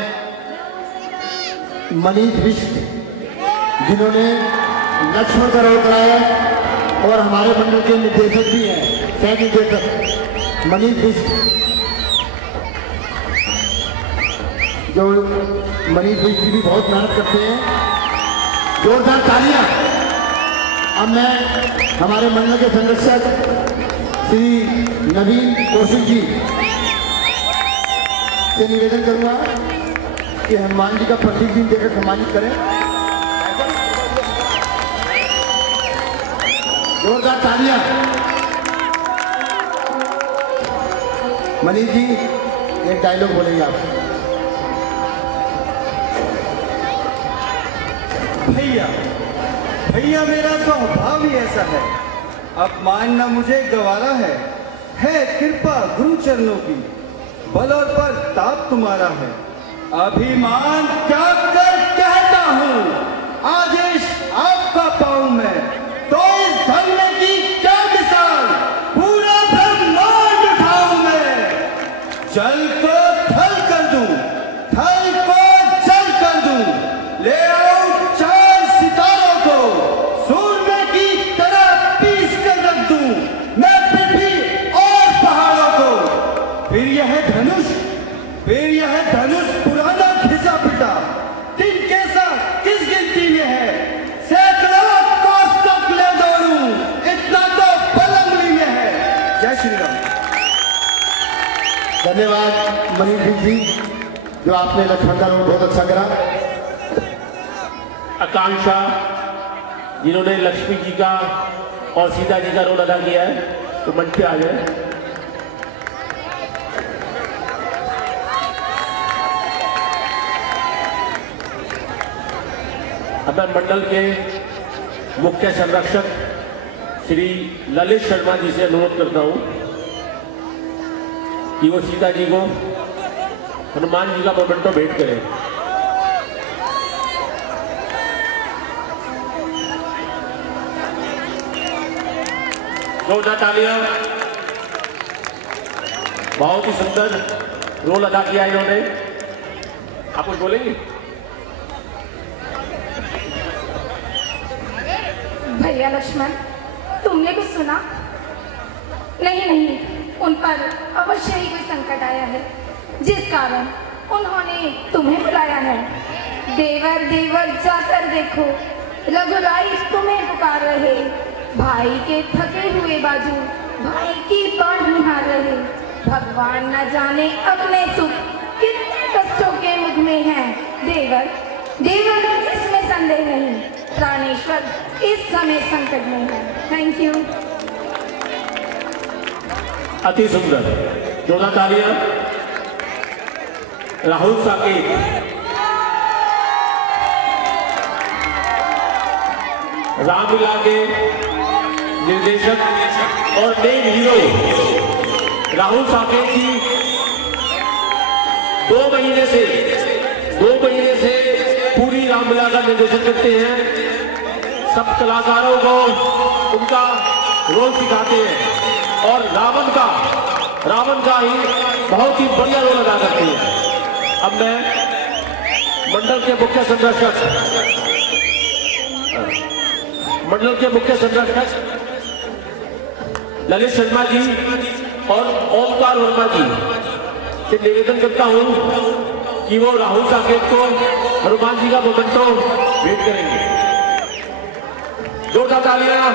मनीष बिष्ट जिन्होंने लक्ष्मण का रोल कराया और हमारे मंडल के निर्देशक भी हैं, सह निर्देशक मनीष बिष्ट। जो मनीष भाई जी भी बहुत मेहनत करते हैं, जोरदार तालियां। अब मैं हमारे मंडल के संरक्षक श्री नवीन कौशिक जी से निवेदन करूंगा कि हनुमान जी का प्रतीक भी देकर सम्मानित करें। जोरदार तालियां। मनीष जी एक डायलॉग बोलेंगे आप। भैया मेरा स्वभाव ही ऐसा है, अपमानना मुझे गवारा है कृपा गुरु चरणों की, बल और प्रताप तुम्हारा है, अभिमान क्या कर कहता हूँ, आदेश आपका पाऊं मैं, तो इस धर्म की क्या मिसाल, पूरा ब्रह्मांड उठाऊं मैं, जल को थल कर दूं, थल को जल कर दूं, ले आओ चार सितारों को, सूर्य की तरह पीस कर रख दूं मैं पृथ्वी और पहाड़ों को, फिर यह धनुष पुराना घिसा पिटा, दिन के साथ किस गिनती में है, सैकड़ों कोस तक ले दौड़ूं, इतना तो पलंगली में है। जय श्री राम। धन्यवाद मनीष जी, जो आपने लक्ष्मण का रोल बहुत अच्छा करा। आकांक्षा जिन्होंने लक्ष्मी जी का और सीता जी का रोल अदा किया है, तो मंच पे आ जाए। अब मैं मंडल के मुख्य संरक्षक श्री ललित शर्मा जी से अनुरोध करता हूं कि वो सीता जी को हनुमान जी का मोमेंटो भेंट करें। जोरदार तालियां। बहुत ही सुंदर रोल अदा किया इन्होंने। आप कुछ बोलेंगे? भैया लक्ष्मण, तुमने कुछ सुना? नहीं, उन पर अवश्य ही कोई संकट आया है, जिस कारण उन्होंने तुम्हें बुलाया है। देवर देवर जाकर देखो, रघुराई तुम्हें पुकार रहे, भाई के थके हुए बाजू भाई की बात निहार रहे। भगवान न जाने अपने सुख कितने कष्टों के मुख में हैं। देवर इसमें संदेह नहीं, प्राणेश्वर इस समय संकट में है। Thank you. अति सुंदर, जोरदार तालियां। राहुल साकेत, रामलीला के निर्देशक और मेन हीरो राहुल साकेत जी 2 महीने से पूरी रामलीला का निर्देशन करते हैं। सब कलाकारों को उनका रोल सिखाते हैं और रावण का ही बहुत ही बढ़िया रोल अदा करते हैं। अब मैं मंडल के मुख्य संरक्षक ललित शर्मा जी और ओमकार वर्मा जी से निवेदन करता हूं कि वो राहुल साकेत को हनुमान जी का मोमेंटो भेंट करेंगे। जोरदार तालियां।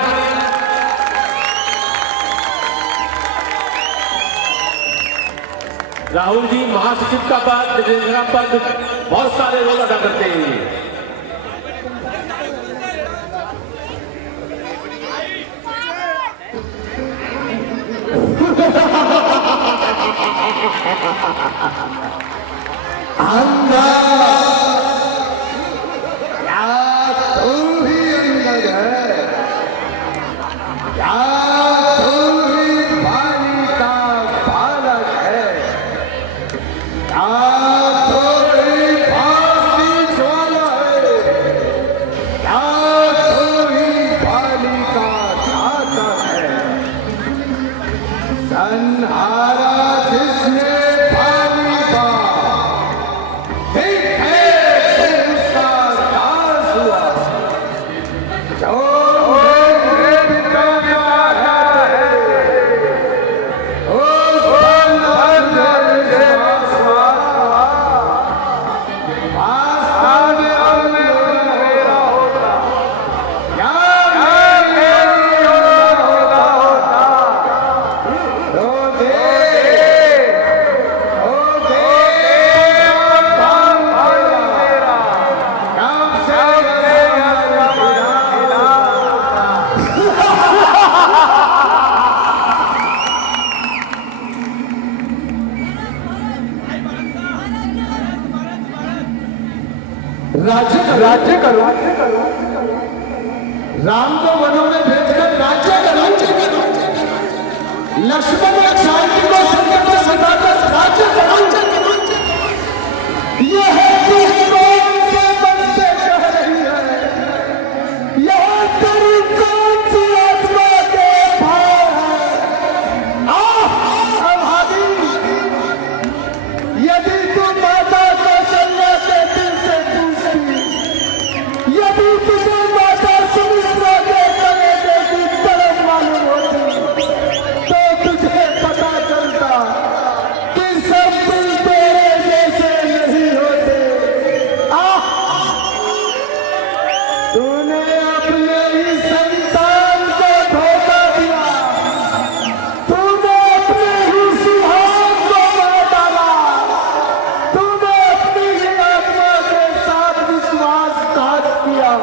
राहुल जी महासचिव का पद, बहुत सारे रोल अदा करते हैं। राज्य करो। राम को वनों में भेजकर राज्य करो। लक्ष्मण और शांति को संकट में फंसाकर राज्य करो। यह कौन से मन से कह रही है? यह तेरी कौन सी आत्मा के भाव है? अभागी, यदि तू माता कौशल्या के दिल से पूछती, यदि तुझे माता सुमित्रा के कलेजे की तरफ मालूम होती, तो तुझे पता चलता कि सब दिल तेरे जैसे नहीं होते। तूने अपने ही संतान को धोखा दिया, तूने अपने ही सिंहासन को मार डाला, तूने अपनी ही आत्मा के साथ विश्वासघात किया।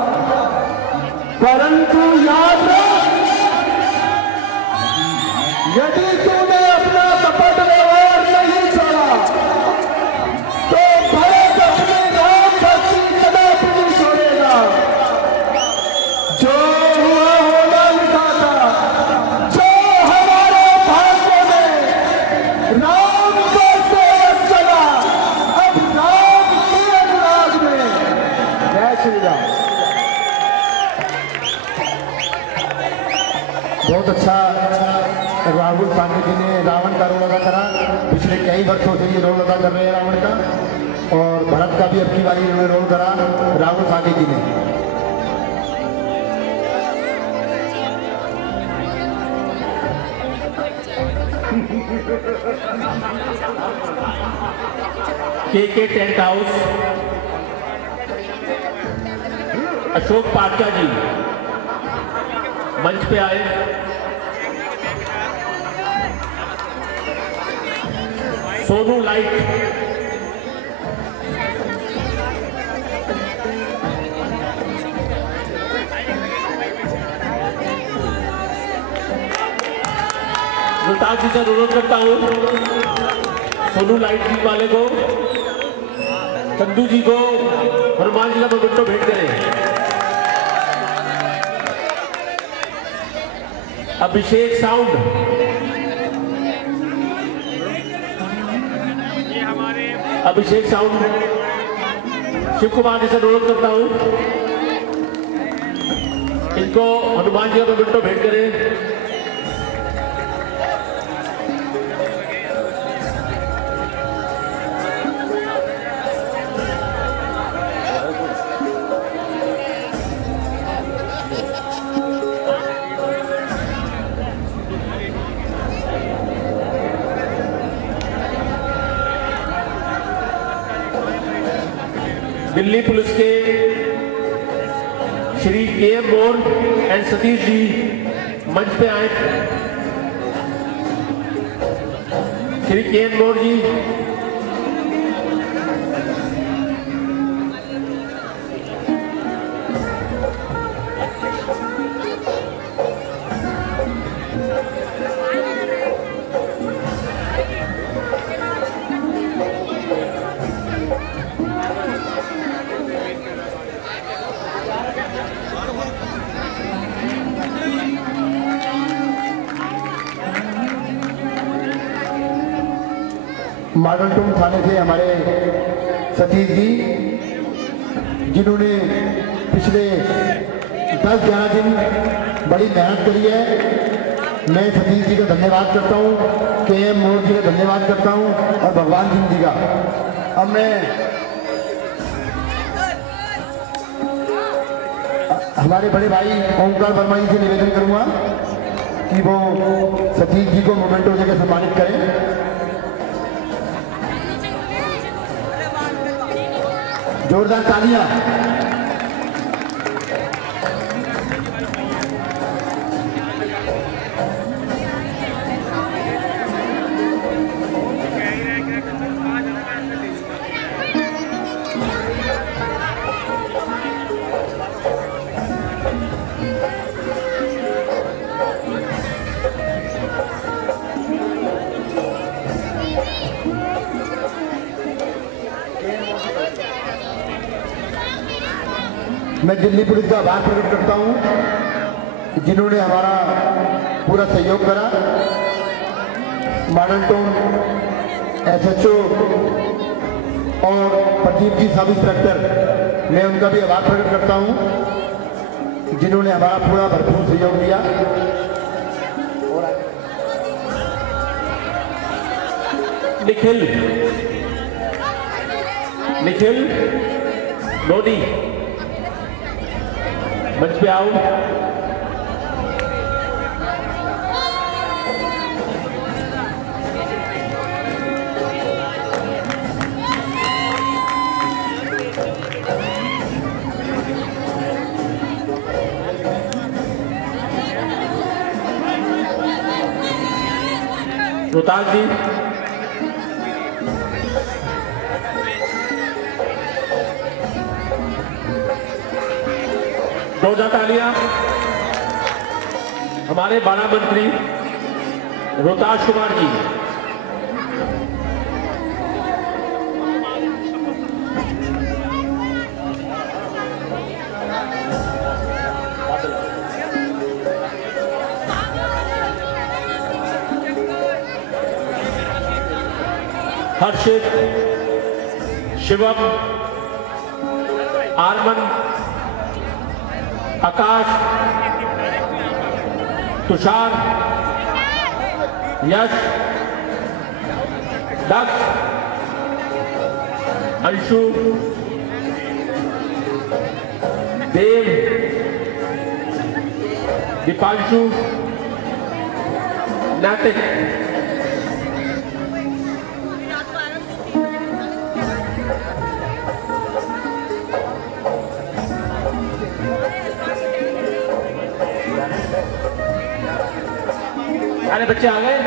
परंतु याद रख, यदि तूने अपना कपट व्यवहार नहीं छोड़ा, तो भरत अपनी राम भक्ति कदापि नहीं छोड़ेगा। जो हुआ होना लिखा था, जो हमारे भाग्य में राम का सेवक चला, अब राम के अनुराग में। जय श्री राम। बहुत अच्छा राहुल पांडे जी ने रावण का रोल अदा करा। पिछले कई वर्षों से ये रोल अदा कर रहे हैं रावण का, और भरत का भी अब की बारी इन्होंने रोल करा राहुल पांडे जी ने। के टेंट हाउस अशोक पाटका जी मंच पे आए। सोनू लाइट, मुमताज जी से अनुरोध करता हूं सोनू लाइट जी वाले को, चंदू जी को हनुमान जी का मोमेंटो भेंट करें। अभिषेक साउंड, अभिषेक साउंड, शिव कुमार जी से अनुरोध करता हूं इनको हनुमान जी का मोमेंटो भेंट करें। दिल्ली पुलिस के श्री के मोर एंड सतीश जी मंच पे आए। श्री के मोर जी, मॉडल टाउन थाने से हमारे सतीश जी, जिन्होंने पिछले 10-11 दिन बड़ी मेहनत करी है। मैं सतीश जी का धन्यवाद करता हूँ, के मोर जी का धन्यवाद करता हूँ, और भगवान सिंह जी का। अब मैं हमारे बड़े भाई ओंकार वर्मा जी से निवेदन करूँगा कि वो सतीश जी को मोमेंटो देकर सम्मानित करें। जोरदार तालियां। मैं दिल्ली पुलिस का आभार प्रकट करता हूं जिन्होंने हमारा पूरा सहयोग करा। मॉडल टाउन SHO और प्रदीप जी सब इंस्पेक्टर, मैं उनका भी आभार प्रकट करता हूं जिन्होंने हमारा पूरा भरपूर सहयोग दिया। निखिल लोधी मंच पे आओ। रोहतास जी, दो तालियां हमारे बाला मंत्री रोहतास कुमार जी। हर्षित, शिवम, आरमन, आकाश, तुषार, यश, दक्ष, अंशु, देव, दीपांशु, नैतिक। सारे बच्चे आ गए।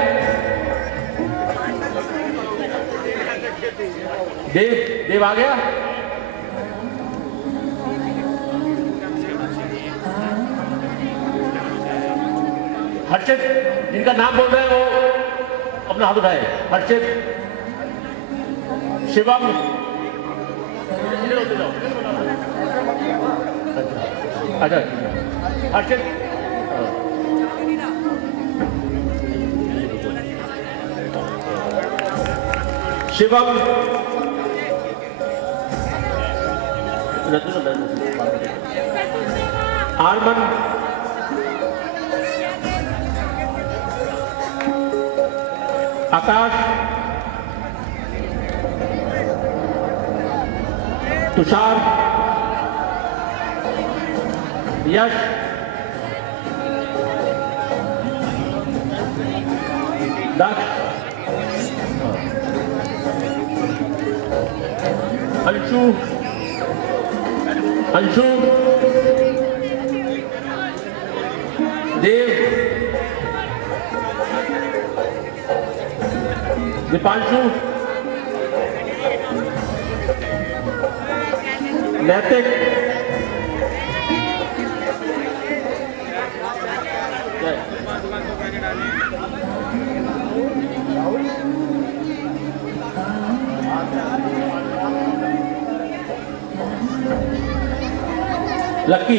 देव आ गया। हर्षित, जिनका नाम बोल रहे हैं वो अपना हाथ उठाए। हर्षित, शिवम, अच्छा हर्षित, शिवम, आरमन, आकाश, तुषार, यश, दक्ष, अंशु, देव, दीपांशु, नैतिक, लक्की,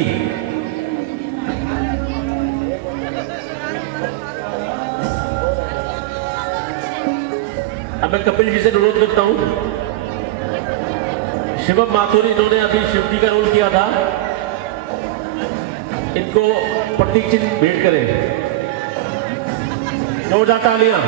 अब मैं कपिल जी से अनुरोध करता हूं, शिवम माथुर, इन्होंने अभी शिव जी का रोल किया था, इनको प्रतीक चिन्ह भेंट करें। जोरदार तालियां।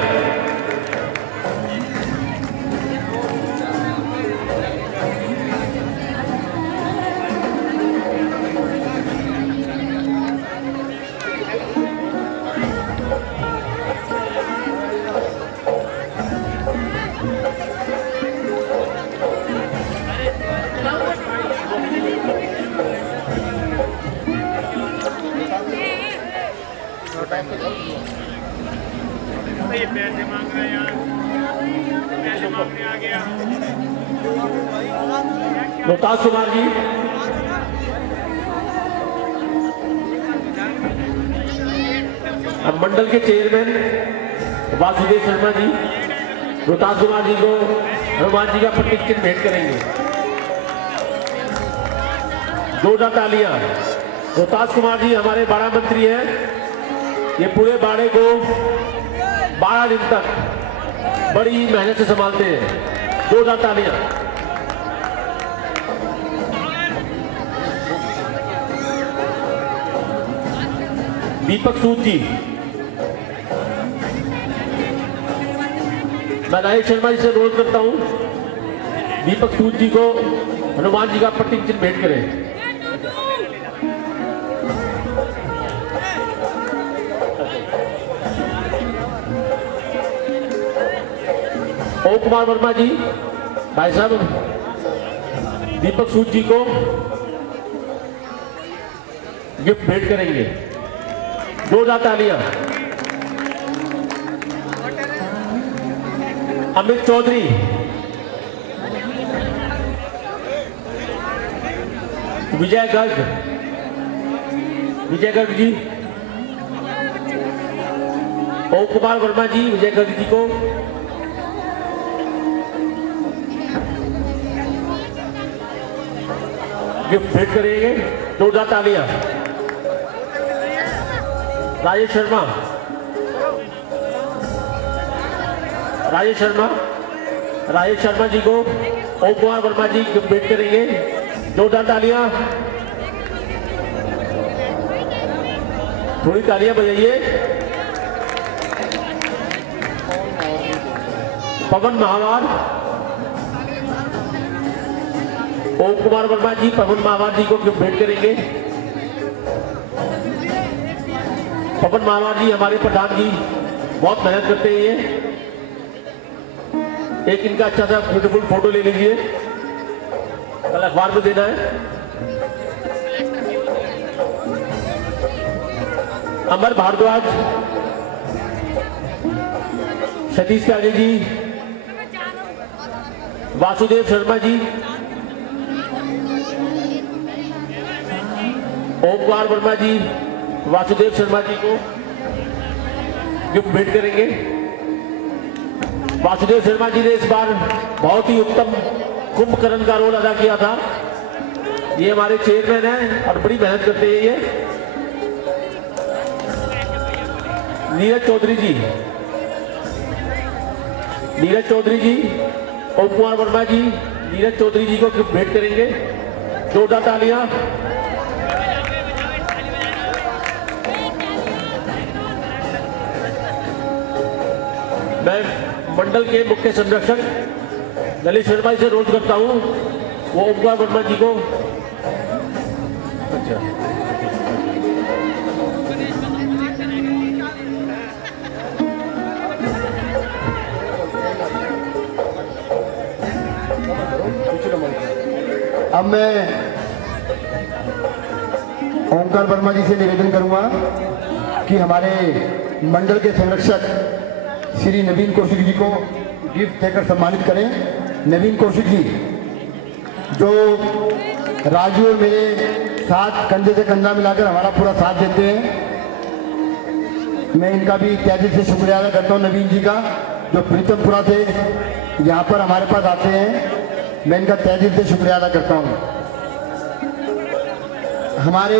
पैसे मांग रहे हैं यार, पैसे मांगने आ गया। रोहतास कुमार जी, अब मंडल के चेयरमैन वासुदेव शर्मा जी रोहतास कुमार जी को हनुमान जी का प्रतीक चिन्ह भेंट करेंगे। जोरदार तालियां। रोहतास कुमार जी हमारे बाड़ा मंत्री हैं, ये पूरे बाड़े को 12 दिन तक बड़ी मेहनत से संभालते हैं। जोरदार तालियां। दीपक सूद जी, मैं राजेश शर्मा जी से अनुरोध करता हूं दीपक सूद जी को हनुमान जी का प्रतीक चिन्ह भेंट करें। ओम कुमार वर्मा जी, भाई साहब दीपक सूद जी को गिफ्ट भेंट करेंगे। जोरदार तालियां। अमित चौधरी, विजय गर्ग, विजय गर्ग जी, ओम कुमार वर्मा जी विजय गर्ग जी को गिफ्ट भेंट करेंगे। जोरदार तालियां। राजेश शर्मा, राजेश शर्मा, राजेश शर्मा जी को ओम कुमार वर्मा जी गिफ्ट भेंट करेंगे। जोरदार तालियां। थोड़ी तालियां बजाइए। पवन महावार, ओम कुमार वर्मा जी पवन महावार जी को गिफ्ट भेंट करेंगे। पवन महावार जी हमारे प्रधान जी बहुत मेहनत करते हैं। ये एक इनका अच्छा सा ब्यूटीफुल फोटो ले लीजिए, कल अखबार में देना है। अमर भारद्वाज, सतीश त्यागी जी, वासुदेव शर्मा जी, ओम कुमार वर्मा जी वासुदेव शर्मा जी को गिफ्ट भेंट करेंगे। वासुदेव शर्मा जी ने इस बार बहुत ही उत्तम कुंभकर्ण का रोल अदा किया था। ये हमारे चेयरमैन हैं और बड़ी मेहनत करते हैं ये। नीरज चौधरी जी, नीरज चौधरी जी, ओम कुमार वर्मा जी नीरज चौधरी जी को गिफ्ट भेंट करेंगे। जोरदार तालियां। मैं मंडल के मुख्य संरक्षक ललित शर्मा जी से रोज करता हूं, वो ओम कुमार वर्मा जी को अच्छा अब मैं ओमकार वर्मा जी से निवेदन करूंगा कि हमारे मंडल के संरक्षक श्री नवीन कौशिक जी को गिफ्ट देकर सम्मानित करें। नवीन कौशिक जी जो राजू और मेरे साथ कंधे से कंधा मिलाकर हमारा पूरा साथ देते हैं, मैं इनका भी तहे दिल से शुक्रिया अदा करता हूं। नवीन जी का जो प्रीतमपुरा से यहाँ पर हमारे पास आते हैं, मैं इनका तहे दिल से शुक्रिया अदा करता हूँ। हमारे